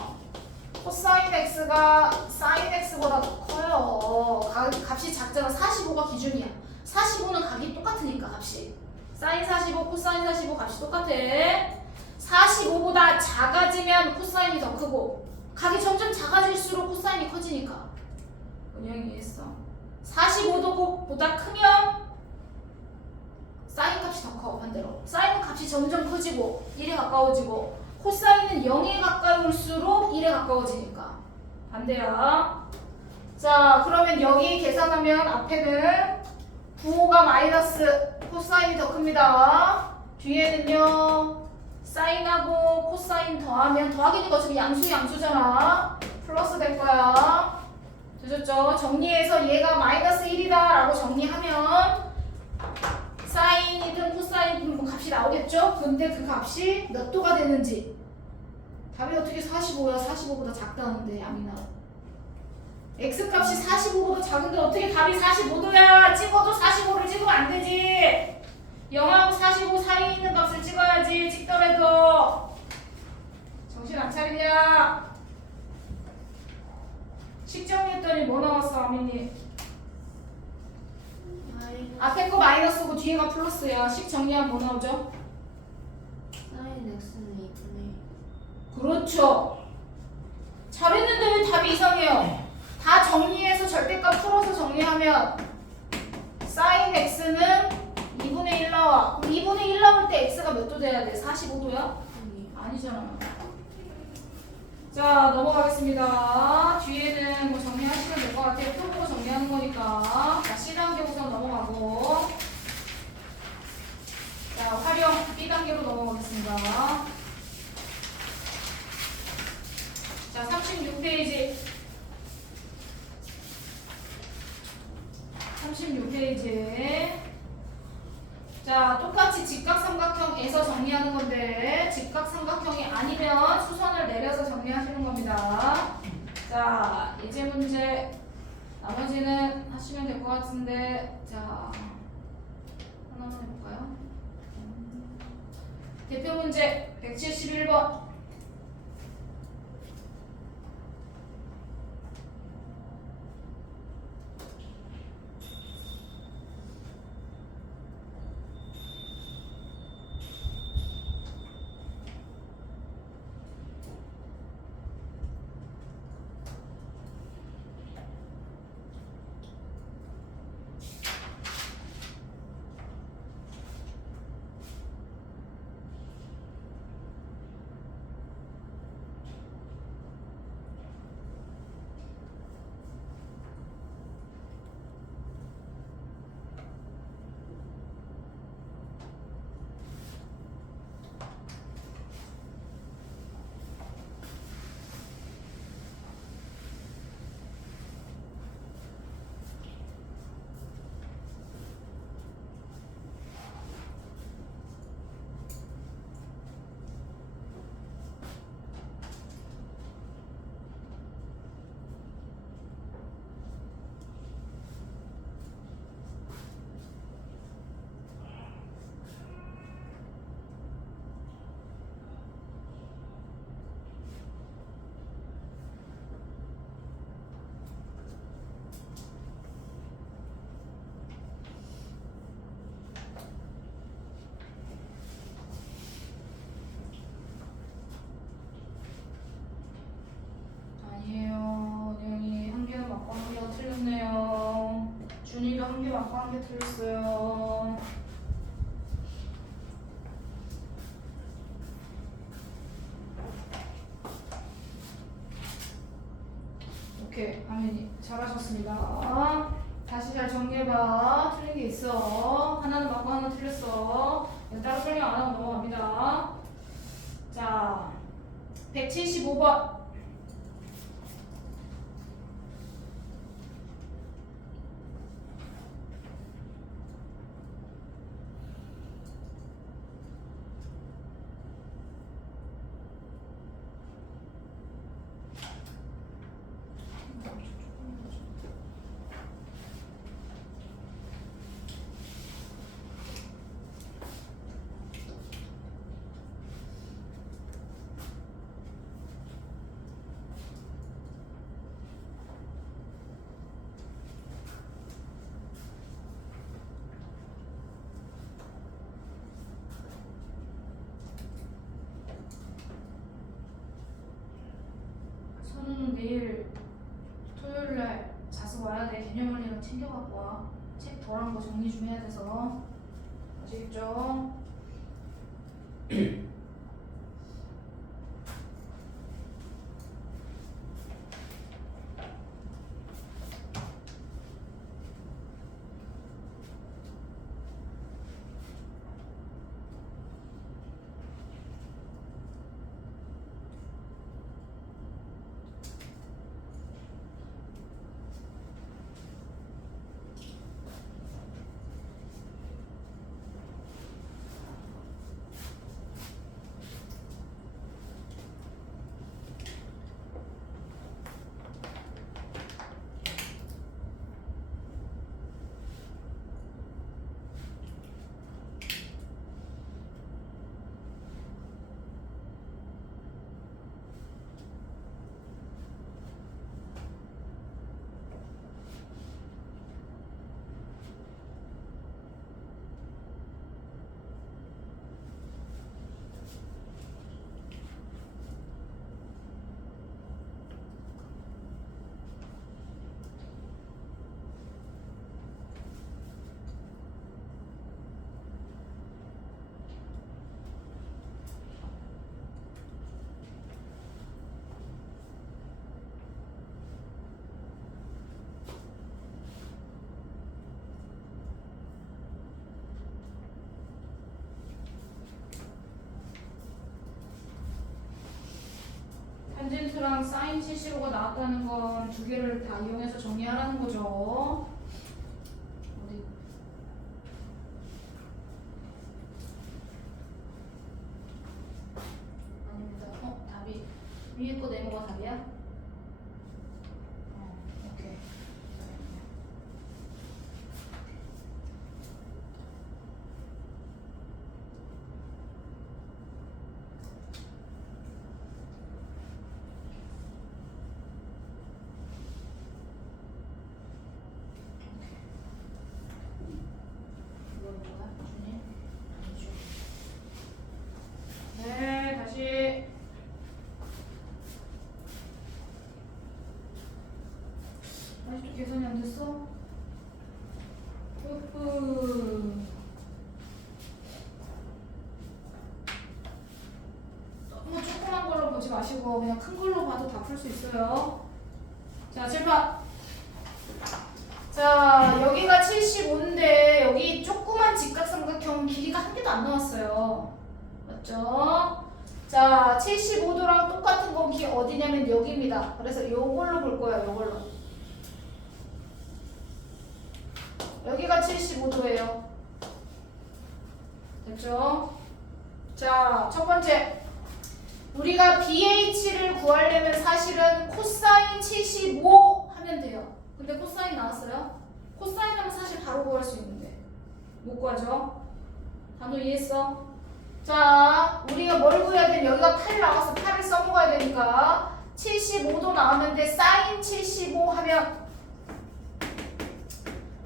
코사인 x가 사인 x보다 더 커요. 값이 작잖아. 45가 기준이야. 45는 각이 똑같으니까 값이. 사인 45, 코사인 45 값이 똑같아. 45보다 작아지면 코사인이 더 크고 각이 점점 작아질수록 코사인이 커지니까. 은영이 이해했어. 45도보다 크면 사인 값이 더 커. 반대로 사인 값이 점점 커지고 1에 가까워지고 코사인은 0에 가까울수록 1에 가까워지니까 반대야. 자, 그러면 여기 계산하면 앞에는 부호가 마이너스 코사인이 더 큽니다. 뒤에는요 사인하고 코사인 더하면 더하기니까 어차피 양수잖아. 플러스 될 거야. 되셨죠? 정리해서 얘가 마이너스 1이다 라고 정리하면 사인이든 코사인이든 뭐 값이 나오겠죠? 근데 그 값이 몇 도가 되는지. 답이 어떻게 45야? 45보다 작다는데 양이나. x값이 45보다 작은데 어떻게 답이 45도야? 찍어도 45를 찍으면 안 되지. 0하고 45 사이에 있는 값을 찍어야지. 찍더라도. 정신 안 차리냐? 식 정리했더니 뭐 나왔어, 아미님? 앞에 거 마이너스고 뒤에가 플러스야. 식 정리하면 뭐 나오죠? 사인 x는 2분의 그렇죠. 잘했는데 왜 답이 이상해요? 다 정리해서 절대값 풀어서 정리하면 사인 x는 2분의 1 나와. 그럼 2분의 1 나올 때 x가 몇 도 돼야 돼? 45도야? 아니잖아. 자, 넘어가겠습니다. 뒤에는 뭐 정리하시면 될 것 같아요. 풀고 정리하는 거니까. 자, C단계 우선 넘어가고. 자, 활용 B단계로 넘어가겠습니다. 자, 36페이지. 36페이지. 자, 똑같이 직각삼각형에서 정리하는 건데 직각삼각형이 아니면 수선을 내려서 정리하시는 겁니다. 자, 이제 문제 나머지는 하시면 될 것 같은데 자, 하나만 해볼까요? 대표 문제 171번. 아니에요. 은영이 한 개는 맞고 한 개가 틀렸네요. 준이도 한 개 맞고 한 개 틀렸어요. 오케이, 아민이 잘하셨습니다. 다시 잘 정리해봐. 틀린 게 있어. 하나는 맞고 하나 틀렸어. 따로 설명 안 하고 넘어갑니다. 자, 175번. 선우는 내일 토요일날 자습 와야 돼. 개념원리는 챙겨갖고 와. 책 덜한 거 정리 좀 해야 돼서. 아시겠죠? 탄젠트랑 사인 75가 나왔다는 건 두 개를 다 이용해서 정리하라는 거죠. 어디? 아닙니다. 답이 위에 거 네모가 답이야? 오케이. 이건 뭐야? 주님? 아니죠. 네, 다시. 아직도 계산이 안 됐어? 흐흐. 너무 조그만 걸로 보지 마시고 그냥 큰 걸로 봐도 다 풀 수 있어요. 자, 칠판. 자, 여기가 75인데 여기 조그만 직각삼각형 길이가 한 개도 안 나왔어요. 맞죠? 자, 75도랑 똑같은 건 어디냐면 여기입니다. 그래서 요걸로 볼 거예요. 요걸로. 여기가 75도예요. 됐죠? 자, 첫 번째. 우리가 BH를 구하려면 사실은 코사인 75 하면 돼요. 근데 코사인 나왔어요? 코사인 하면 사실 바로 구할 수 있는데 못 구하죠? 단어 이해했어? 자, 우리가 뭘 구해야 되면 여기가 8 나와서 8을 써먹어야 되니까 75도 나왔는데 사인 75 하면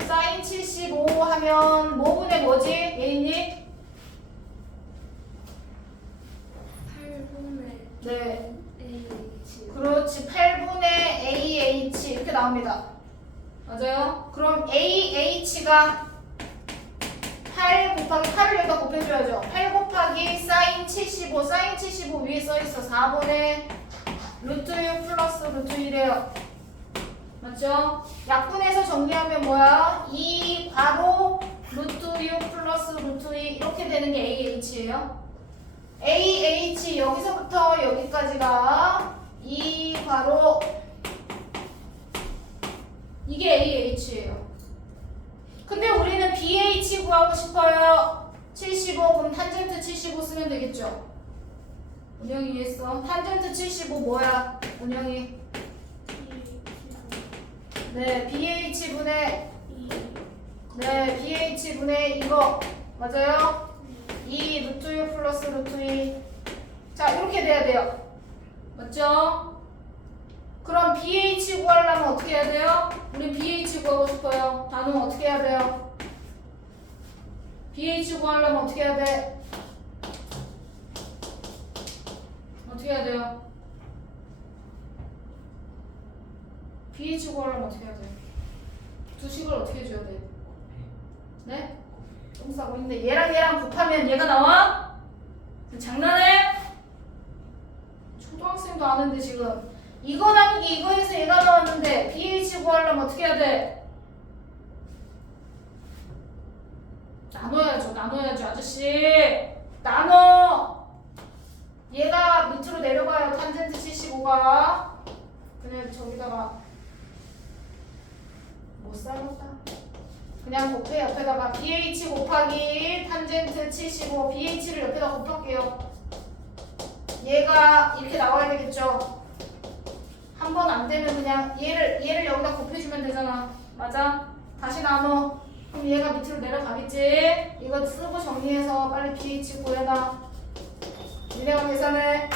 사인 75 하면 뭐분의 뭐지? 예인님? 8분의 네, AH. 그렇지. 8분의 AH 이렇게 나옵니다. 맞아요? 그럼 AH가 8 곱하기 8을 여기다 곱해줘야죠. 8 곱하기 사인 75, 사인 75 위에 써있어. 4분의 루트 6 플러스 루트 1이에요. 맞죠? 약분해서 정리하면 뭐야? 2 괄호 루트 6 플러스 루트 2 이렇게 되는 게 AH예요. AH 여기서부터 여기까지가 2 괄호 이게 AH예요. 근데 우리는 BH 구하고 싶어요. 75 그럼 탄젠트 75 쓰면 되겠죠. 운영이 이해했어? 탄젠트 75 뭐야? 운영이 네 BH분의 BH분의 이거 맞아요? 2 루트 6 플러스 루트 2 자 이렇게 돼야 돼요. 맞죠? 그럼 BH 구하려면 어떻게 해야 돼요? 우리 BH 구하고 싶어요. 단어 어떻게 해야 돼요? BH 구하려면 어떻게 해야 돼? 어떻게 해야 돼요? BH 구하려면 어떻게 해야 돼? 두 식을 어떻게 해줘야 돼? 네? 똥 싸고 있는데 얘랑 곱하면 얘가 나와? 장난해? 초등학생도 아는데 지금 이거 나누기 이거에서 얘가 나왔는데 BH 구하려면 어떻게 해야 돼? 나눠야죠 아저씨. 나눠. 얘가 밑으로 내려가요. 탄젠트 75가. 그냥 저기다가 못 살았다. 그냥 곱해. 옆에다가 BH 곱하기 탄젠트 75 BH를 옆에다 곱할게요. 얘가 이렇게 나와야 되겠죠. 한 번 안 되면 그냥 얘를 여기다 곱해주면 되잖아. 맞아? 다시 나눠. 그럼 얘가 밑으로 내려가겠지? 이거 쓰고 정리해서 빨리 BH 구해놔. 니네가 계산해.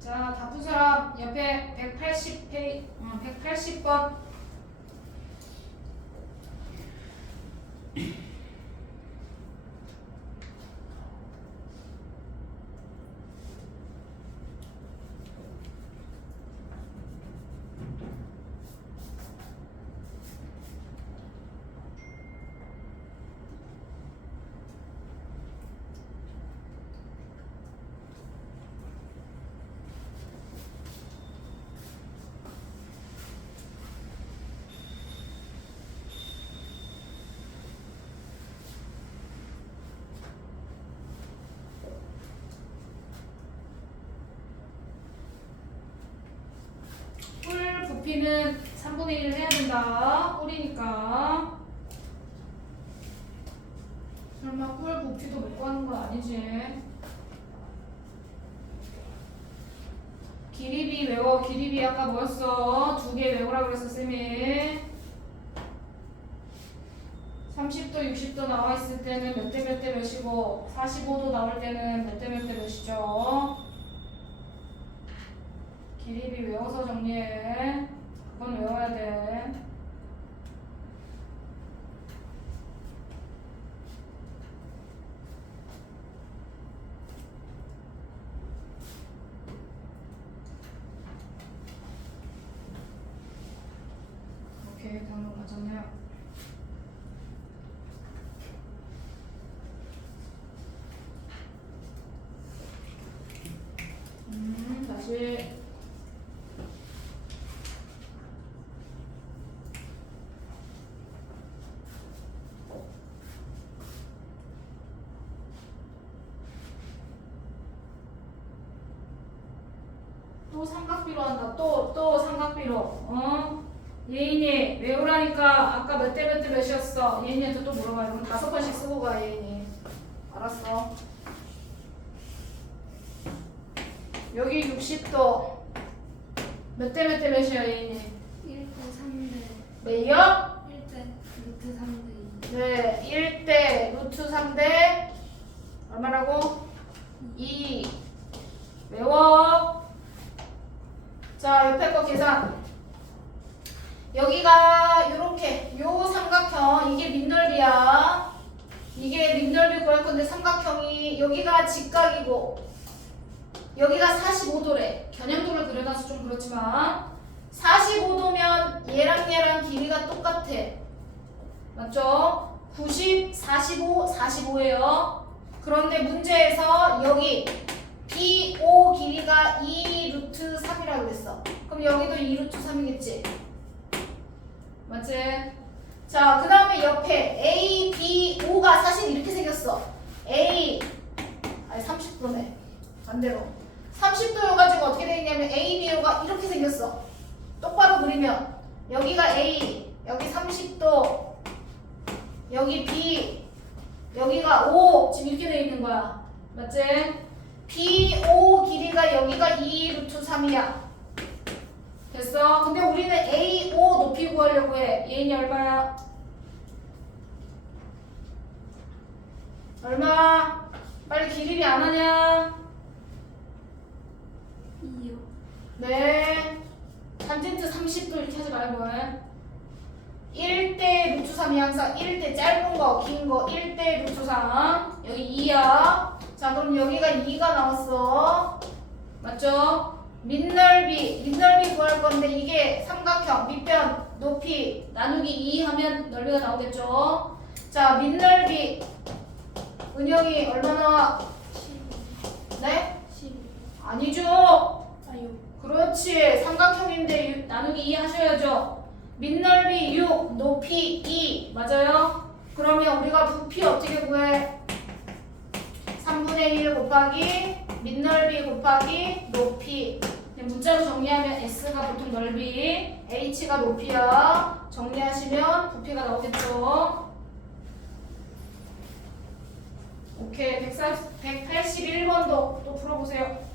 자, 바쁜 사람 옆에 180번. 뿔 부피는 3분의 1을 해야 된다. 뿔이니까. 설마 뿔 부피도 못 구하는 건 아니지. 길이비 외워. 길이비 아까 뭐였어? 2개 외우라 그랬어 쌤이. 30도 60도 나와 있을 때는 몇 대 몇 대 몇이고 45도 나올 때는 몇 대 몇 대 몇이죠. 길이비 외워서 정리해. 그건 외워야 돼. 오케이, 다음 맞았네요. 다시. 또 삼각비로 한다. 또 삼각비로. 어? 예인이 외우라니까 아까 몇 대 몇 대 몇이었어. 예인이한테 또 물어봐요. 그럼 5번씩 쓰고 가 예인이. 알았어. 여기 60도 몇 대 몇 대 몇이야 예인이? 1대 3대 몇이요? 1대 루트 3대 2 네, 1대 루트 3대 얼마라고? 2 외워. 자, 옆에 거 계산. 여기가 요렇게 요 삼각형 이게 밑넓이야. 이게 밑넓이 구할 건데 삼각형이 여기가 직각이고 여기가 45도래. 견향도를 그려놔서 좀 그렇지만 45도면 얘랑 길이가 똑같아. 맞죠? 90, 45, 45예요. 그런데 문제에서 여기 BO 길이가 2 루트 3이라고 그랬어. 그럼 여기도 2 루트 3이겠지? 맞지? 자, 그 다음에 옆에 A, B, O가 사실 이렇게 생겼어. A, 아니 30도네. 반대로. 30도여가지고 어떻게 되겠냐면 A, B, O가 이렇게 생겼어. 똑바로 그리면 여기가 A, 여기 30도, 여기 B, 여기가 O. 지금 이렇게 돼 있는 거야. 맞지? BO 길이가 여기가 2 루트 3이야. 됐어? 근데 우리는 AO 높이 구하려고 해. 얘는 얼마야? 얼마? 빨리 길이비 안 하냐? 2요. 네. 탄젠트 30도 이렇게 하지 말고. 1대 루트 3이 항상 1대 짧은 거, 긴 거, 1대 루트 3. 여기 2야. 자, 그럼 여기가 2가 나왔어. 맞죠? 밑넓이 구할 건데 이게 삼각형, 밑변, 높이 나누기 2 하면 넓이가 나오겠죠? 자, 밑넓이. 은영이 얼마 나와? 12. 네? 12. 아니죠. 아요. 그렇지. 삼각형인데 나누기 2 하셔야죠. 밑넓이 6, 높이 2. 맞아요? 그러면 우리가 부피 어떻게 구해? 3분의 1 곱하기 밑넓이 곱하기 높이. 문자로 정리하면 S가 보통 넓이, H가 높이야. 정리하시면 부피가 나오겠죠. 오케이. 181번도 또 풀어보세요.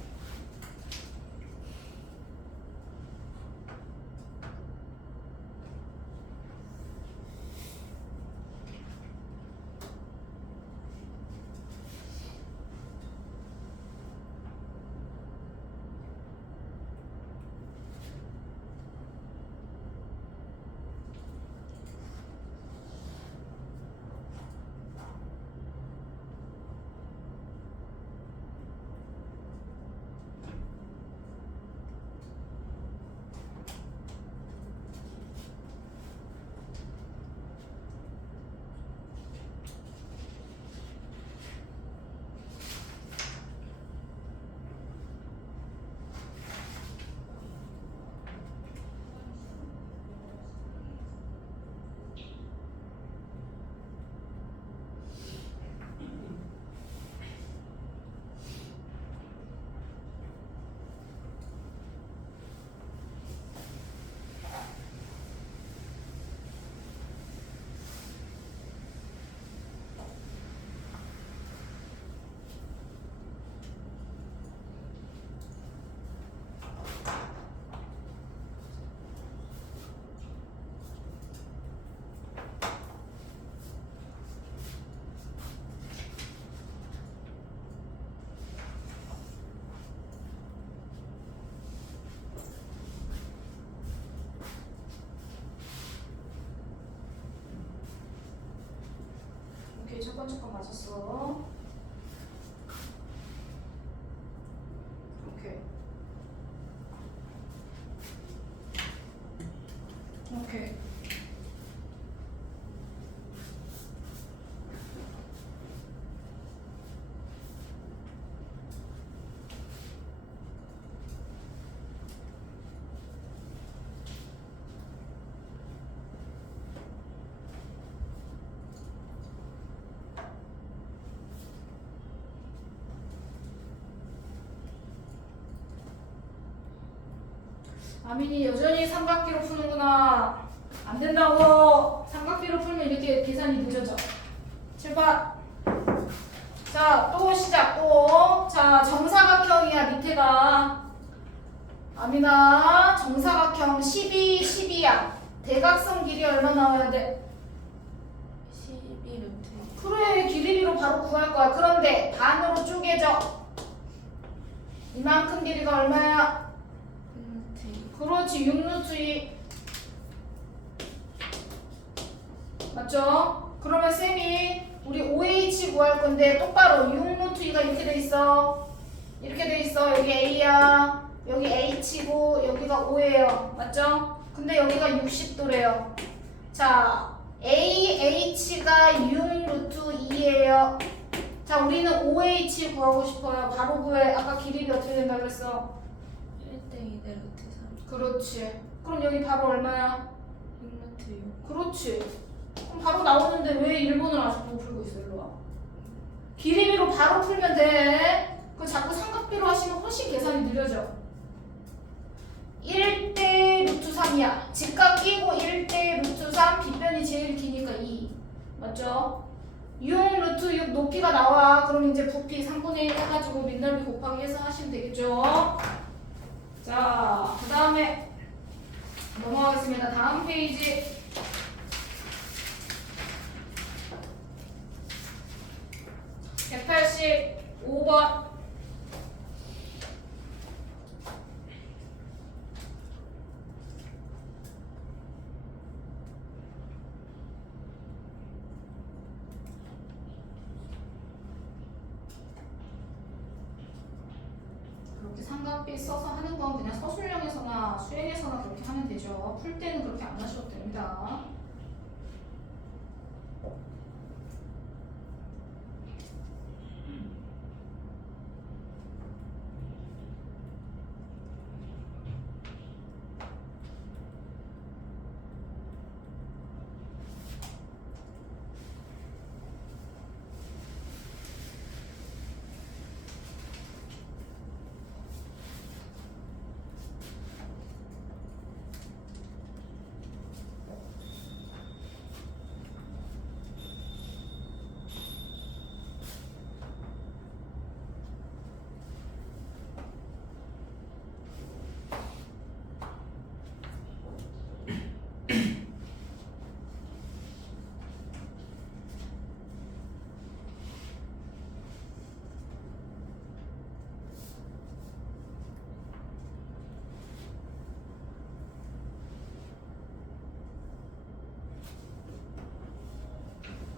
오케이, 첫 번째 거 맞았어. 오케이. 오케이. 아민이 여전히 삼각기로 푸는구나. 안 된다고. 삼각기로 풀면 이렇게 계산이 늦어져. 출발. 자, 또 시작. 또. 자, 정사각형이야, 밑에가. 아민아, 정사각형 12, 12야. 대각선 길이 얼마 나와야 돼? 12루트. 그래, 길이로 바로 구할 거야. 그런데 반으로 쪼개져. 이만큼 길이가 얼마야? 6루트. 그렇지, 6루트 2. 맞죠? 그러면 쌤이 우리 OH 구할 건데 똑바로 6루트 2가 이렇게 돼 있어. 이렇게 돼 있어. 여기 A야. 여기 H고 여기가 O예요. 맞죠? 근데 여기가 60도래요. 자, AH가 6루트 2예요. 자, 우리는 OH 구하고 싶어요. 바로 구해. 아까 길이비 어떻게 된다고 그랬어? 1대 2대 루트 3. 그렇지. 그럼 여기 바로 얼마야? 6루트 6. 그렇지. 그럼 바로 나오는데 왜 1번을 아직도 못 풀고 있어? 일로 와. 길이비로 바로 풀면 돼. 그 자꾸 삼각비로 하시면 훨씬 계산이 느려져. 1대 루트 3 같으냐? 직각 끼고 1대 루트 3 빗변이 제일 기니까 2 맞죠? 6 루트 6 높이가 나와. 그럼 이제 부피 3분의 1 해가지고 밑넓이 곱하기 해서 하시면 되겠죠? 자, 그 다음에 넘어가겠습니다. 다음 페이지 185번. 그렇게 삼각비 써서 하는 건 그냥 서술형에서나 수행에서나 그렇게 하면 되죠. 풀 때는 그렇게 안 하셔도 됩니다.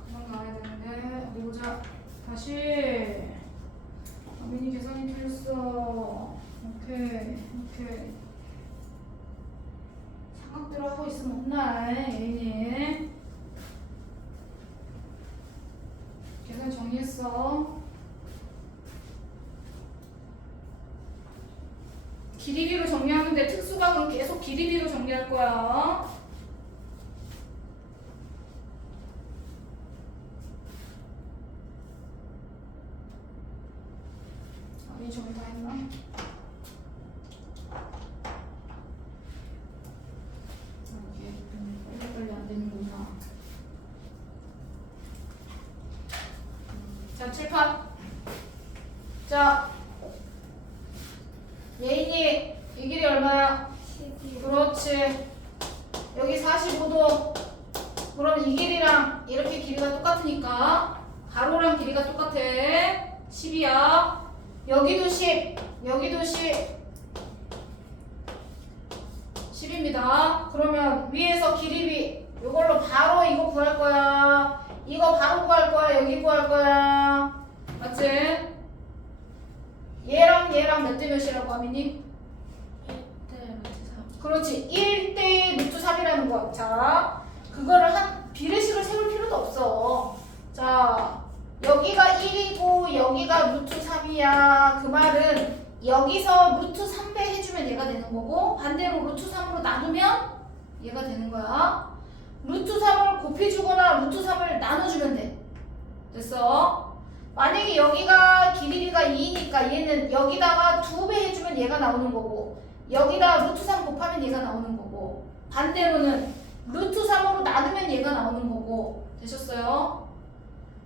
그만 나와야 되는데 어디 보자. 다시 아민이 계산이 틀렸어. 오케이. 삼각대로 하고 있으면 혼나 예인이. 계산 정리했어. 길이비로 정리하는데 특수각은 계속 길이비로 정리할 거야. 아니 정리 다 했나? 이게 빨리 안 되는구나. 자, 칠판. 자, 예인이 이 길이 얼마야? 12. 그렇지. 여기 45도. 그럼 이 길이랑 이렇게 길이가 똑같으니까 가로랑 길이가 똑같아. 10이야. 여기도 10. 여기도 10. 10입니다. 그러면 위에서 길이비 이걸로 바로 이거 구할 거야. 이거 바로 구할 거야. 여기 구할 거야. 맞지? 얘랑 몇 대 몇이라고 하미니? 1대 루트 3. 그렇지. 1대 루트 3이라는 거. 자, 그거를 한 비례식을 세울 필요도 없어. 자, 여기가 1이고 여기가 루트 3이야. 그 말은 여기서 루트 3배 해주면 얘가 되는 거고 반대로 루트 3으로 나누면 얘가 되는 거야. 루트 3을 곱해주거나 루트 3을 나눠주면 돼. 됐어? 만약에 여기가 길이가 2니까 얘는 여기다가 2배 해주면 얘가 나오는 거고 여기다 루트 3 곱하면 얘가 나오는 거고 반대로는 루트 3으로 나누면 얘가 나오는 거고. 되셨어요?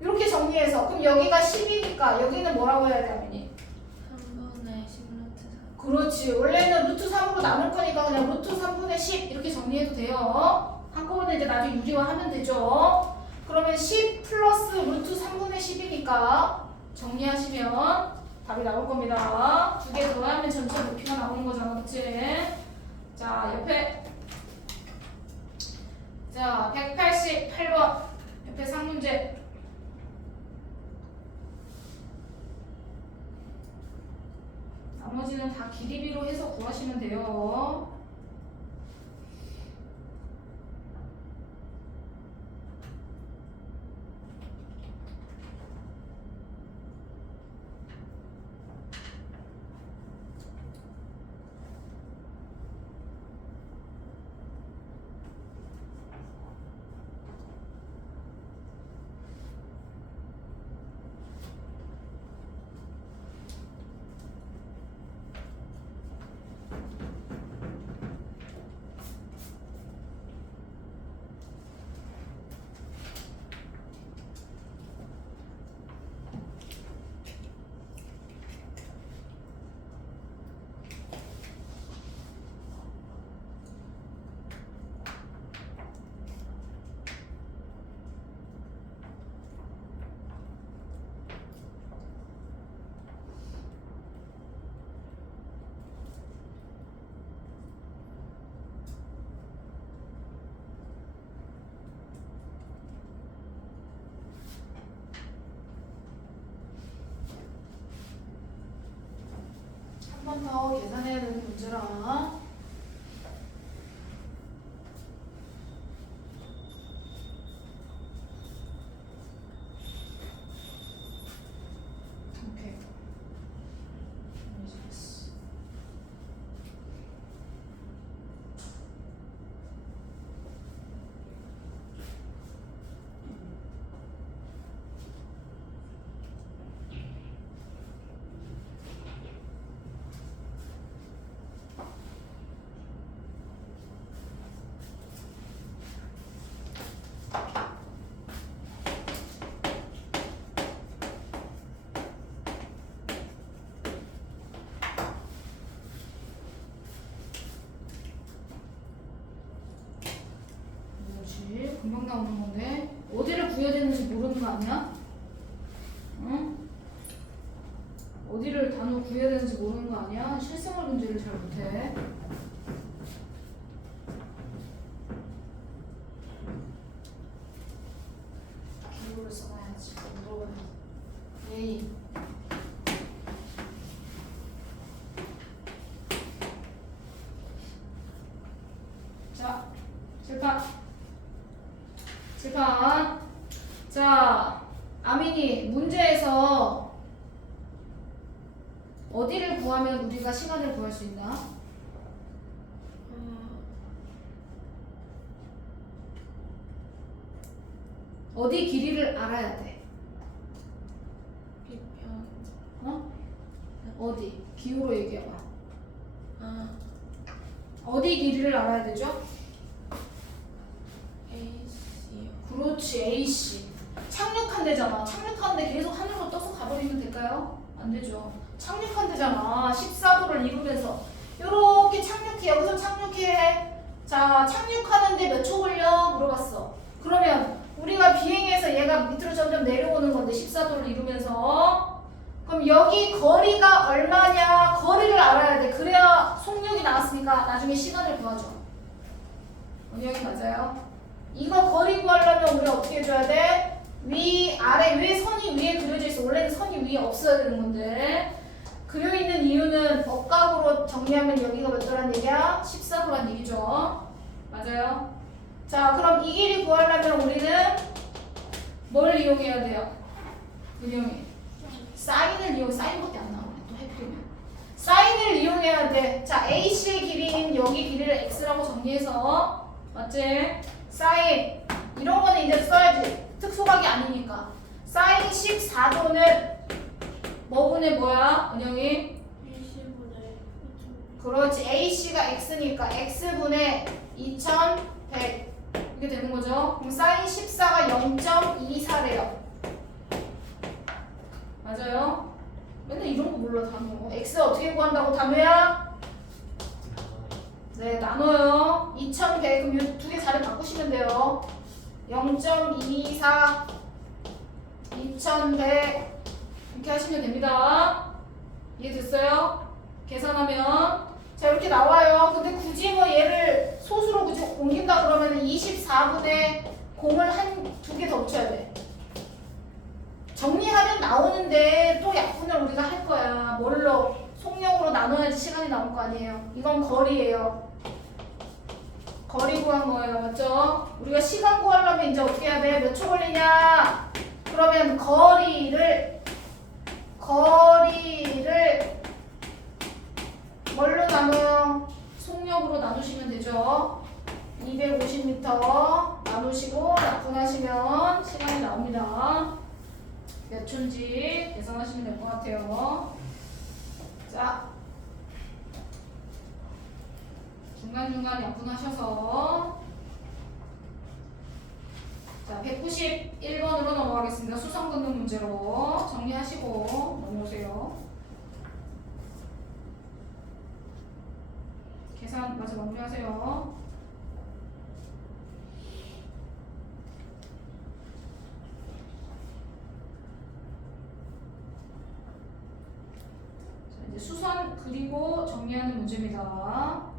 이렇게 정리해서 그럼 여기가 10이니까 여기는 뭐라고 해야 돼, 어머니? 3분의 10 루트 3. 그렇지. 원래는 루트 3으로 나눌 거니까 그냥 루트 3분의 10 이렇게 정리해도 돼요. 한꺼번에 이제 나중에 유리화하면 되죠. 그러면 10 플러스 루트 3분의 10이니까 정리하시면 답이 나올 겁니다. 두 개 더하면 전체 높이가 나오는 거잖아. 그치? 자, 옆에 자 188번 옆에 상문제. 나머지는 다 길이비로 해서 구하시면 돼요. 번 더 계산해야 되는 문제라. 오케이. 됐어. 뭐지? 금방 나오는 건데 어디를 구해야 되는지 모르는 거 아니야? 응? 어디를 단어 구해야 되는지 모르는 거 아니야? 실생활 문제를 잘 못해. 기호를 써놔야지. 물어봐야 예의. 자, 칠판. 자, 아민이 문제에서 어디를 구하면 우리가 시간을 구할 수 있나? 어디 길이를 알아야 돼. 비평. 어? 어디? 기호로 얘기해봐. 아, 어디 길이를 알아야 되죠? AC요. 그렇지, AC. 착륙한 데잖아. 착륙한 데 계속 하늘로 떠서 가버리면 될까요? 안 되죠. 착륙한 데잖아. 14도를 이루면서 이렇게 착륙해. 여기서 착륙해. 자, 착륙하는데 몇 초 걸려? 물어봤어. 그러면 우리가 비행해서 얘가 밑으로 점점 내려오는 건데 14도를 이루면서 그럼 여기 거리가 얼마냐? 거리를 알아야 돼. 그래야 속력이 나왔으니까 나중에 시간을 구하죠. 언형이 맞아요. 이거 거리 구하려면 우리 어떻게 해줘야 돼? 위, 아래, 왜 선이 위에 그려져 있어? 원래는 선이 위에 없어야 되는 건데 그려있는 이유는 억각으로 정리하면 여기가 몇 도란 얘기야? 14도란 얘기죠. 맞아요. 자, 그럼 이 길이 구하려면 우리는 뭘 이용해야 돼요? 은영이 사인밖에 안 나오네. 또 해프리면 사인을 이용해야 돼. 자, AC의 길이인 여기 길이를 X라고 정리해서 맞지? 사인 이런 거는 이제 써야지. 특수각이 아니니까 사인 14도는 뭐분의 뭐야? 은영이? 20분의 그렇지. AC가 X니까 X분의 2100 이게 되는 거죠. 그럼 사인 14가 0.24래요. 맞아요? 맨날 이런 거 몰라 단어. X 어떻게 구한다고 단어야? 네, 나눠요. 2100 그럼 이 두 개 자리 바꾸시면 돼요. 0.24 2100 이렇게 하시면 됩니다. 이해됐어요? 계산하면 자 이렇게 나와요. 근데 굳이 뭐 얘를 소수로 굳이 옮긴다 그러면 24분의 0을 한 두 개 더 붙여야 돼. 정리하면 나오는데 또 약분을 우리가 할 거야. 뭘로? 속력으로 나눠야지 시간이 나올 거 아니에요. 이건 거리예요. 거리 구한 거예요. 맞죠? 우리가 시간 구하려면 이제 어떻게 해야 돼? 몇 초 걸리냐? 그러면 거리를 뭘로 나눠요? 속력으로 나누시면 되죠. 250m 나누시고 약분하시면 시간이 나옵니다. 몇 초인지 계산하시면 될 것 같아요. 자, 중간중간 약분하셔서 자, 191번으로 넘어가겠습니다. 수성 긋는 문제로 정리하시고 넘어오세요. 계산 마저 마무리하세요. 자, 이제 수선 그리고 정리하는 문제입니다.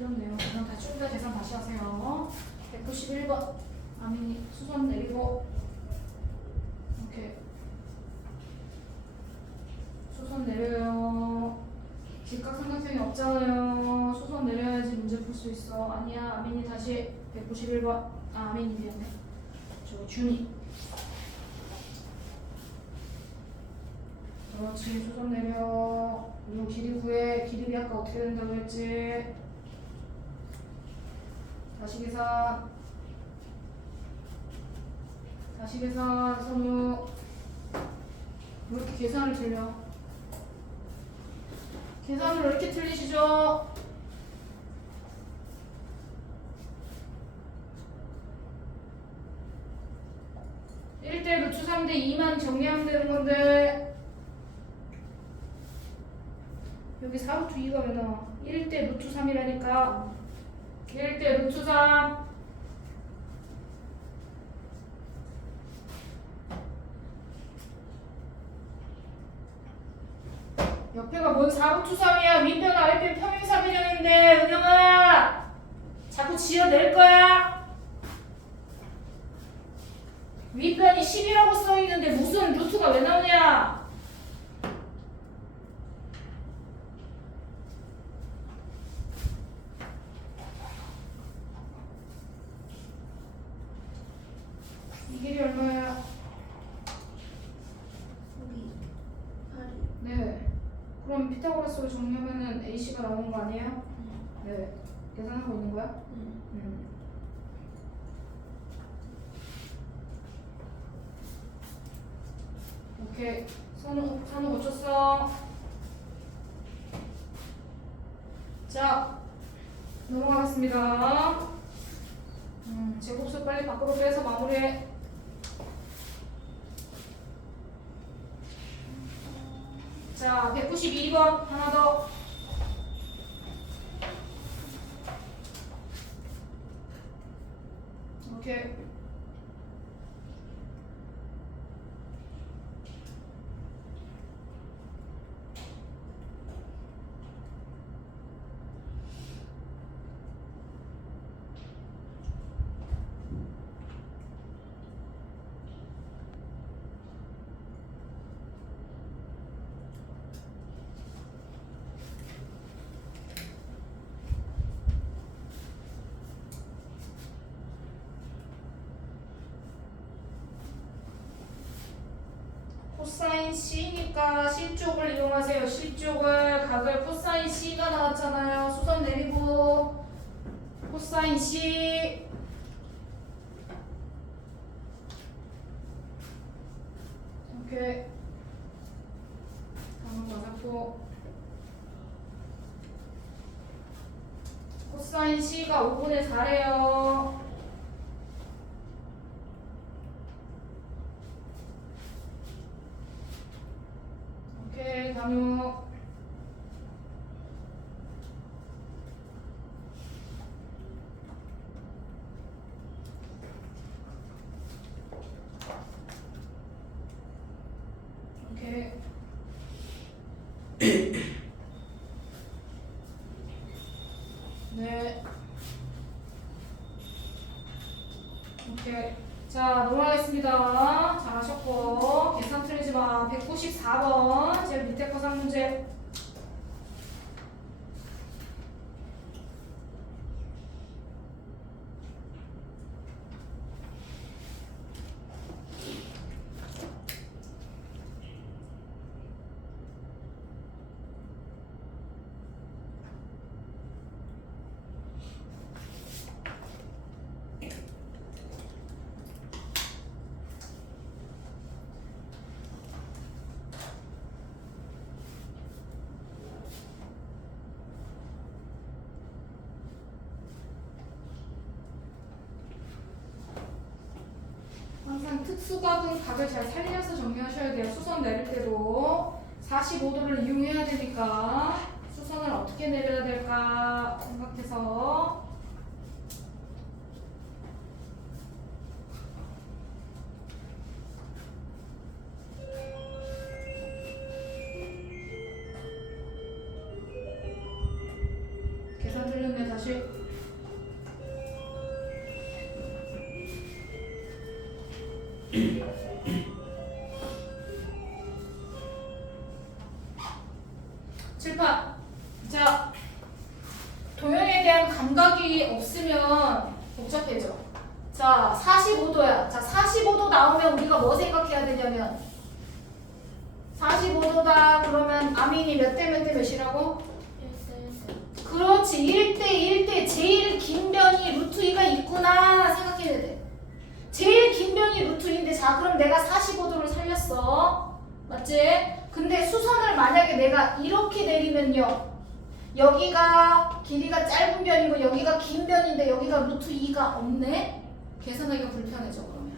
틀렸네요. 그럼 다 쭉 다 계산 다시 하세요. 191번 아민이 수선 내리고 오케이 수선 내려요. 직각삼각형이 없잖아요. 수선 내려야지 문제 풀 수 있어. 아니야 아민이 다시 191번 아민이 미안해. 저 준이 그렇지 수선 내려. 그리고 길이 구해. 길이 아까 어떻게 된다고 했지? 다시 계산. 다시 계산. 선우 왜 이렇게 계산을 틀려? 계산을 왜 이렇게 틀리시죠? (1대) 루트 3대 2만 정리하면 되는 건데 여기 4루트 2가 왜 나와? 1대 루트 3이라니까 1대 루트 3 옆에가 뭔 4루트 3이야. 윗변 아랫변 평행사변형인데 은영아 자꾸 지어낼 거야. 윗변이 10이라고 써있는데 무슨 루트가 왜 나오냐. 이 길이 얼마야? 여기 8이. 네. 그럼 피타고라스로 정리하면은 AC가 나오는 거 아니에요? 네. 계산하고 있는 거야? 오케이. 선우 고쳤어. 자, 넘어가겠습니다. 제곱수 빨리 밖으로 빼서 마무리해. 자, 192번 하나 더. 오케이. 코사인 C니까 C 쪽을 이용하세요. C 쪽을 각을 코사인 C가 나왔잖아요. 수선 내리고 코사인 C 오케이. 한번 맞았고 코사인 C가 5분의 4래요. 오케이, 강유. 오케이. 네. 오케이. 자, 넘어가겠습니다. 잘하셨고 계산 틀리지 마. 194번 제일 밑에 거 3문제. 항상 특수각은 각을 잘 살려서 정리하셔야 돼요. 수선 내릴 때도 45도를 이용해야 되니까 수선을 어떻게 내려야 될까 생각해서 계산 틀렸네. 다시 맞지? 칠판. 자, 도형에 대한 감각이 없으면 복잡해져. 자, 45도야. 자, 45도 나오면 우리가 뭐 생각해야 되냐면 45도다 그러면 아민이 몇 대 몇 대 몇이라고? 그렇지. 1대 1대 제일 긴 변이 루트 2가 있구나 생각해야 돼. 제일 긴 변이 루트 2인데 자 그럼 내가 45도를 살렸어. 맞지? 근데 수선을 만약에 내가 이렇게 내리면요. 여기가 길이가 짧은 변이고 여기가 긴 변인데 여기가 루트 2가 없네? 계산하기가 불편해져 그러면.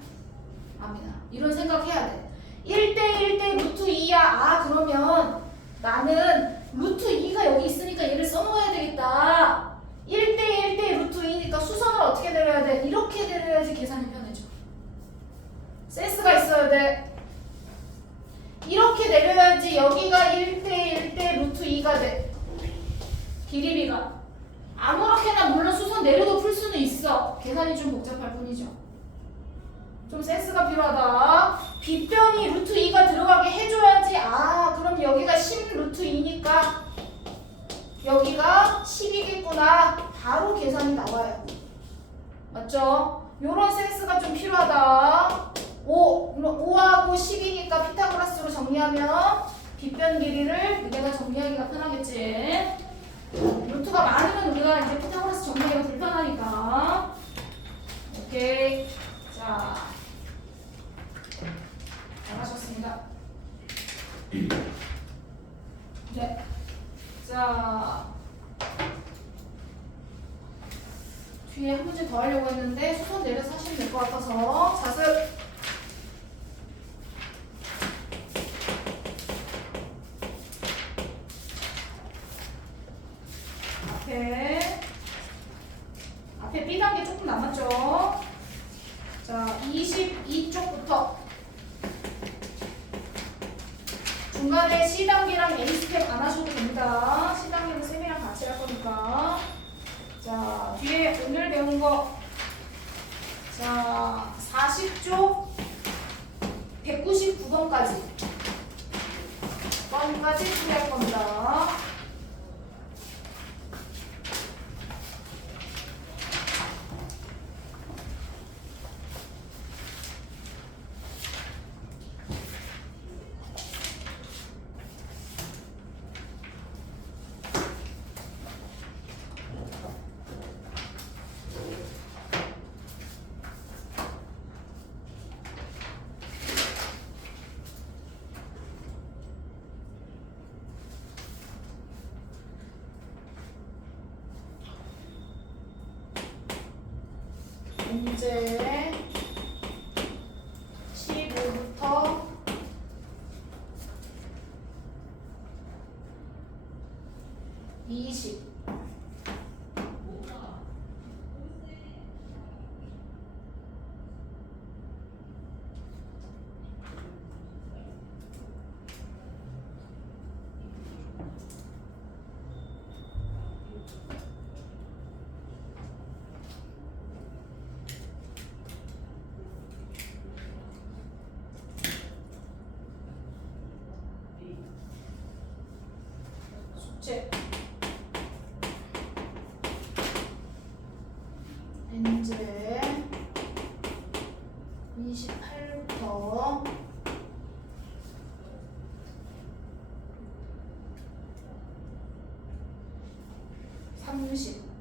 아미나. 이런 생각해야 돼. 1대 1대 루트 2야. 아 그러면 나는 루트 2가 여기 있으니까 얘를 써놓아야 되겠다. 1대 1대 루트 2니까 수선을 어떻게 내려야 돼? 이렇게 내려야지 계산이 편해져. 센스가 있어야 돼. 이렇게 내려야지 여기가 1대 1대 루트 2가 돼. 길이비가. 아무렇게나 물론 수선 내려도 풀 수는 있어. 계산이 좀 복잡할 뿐이죠. 좀 센스가 필요하다. 빗변이 루트 2가 들어가게 해줘야지. 아 그럼 여기가 10 루트 2니까 여기가 10이겠구나. 바로 계산이 나와요. 맞죠? 요런 센스가 좀 필요하다. 5하고 10이니까 피타고라스로 정리하면 빗변 길이를 내가 정리하기가 편하겠지. 루트가 많으면 우리가 이제 피타고라스 정리하기가 불편하니까. 오케이. 자, 잘하셨습니다. 네. 자, 뒤에 한 문제 더 하려고 했는데 수선 내려서 하시면 될 것 같아서 자습. 앞에 B 단계 조금 남았죠. 자, 22쪽부터 중간에 C 단계랑 A 스텝 안 하셔도 됩니다. C 단계는 쌤이랑 같이 할 거니까. 자, 뒤에 오늘 배운 거. 자, 40쪽 199번까지 풀이할 겁니다. 문제 15부터 20. 숙제. 문제 28부터 30.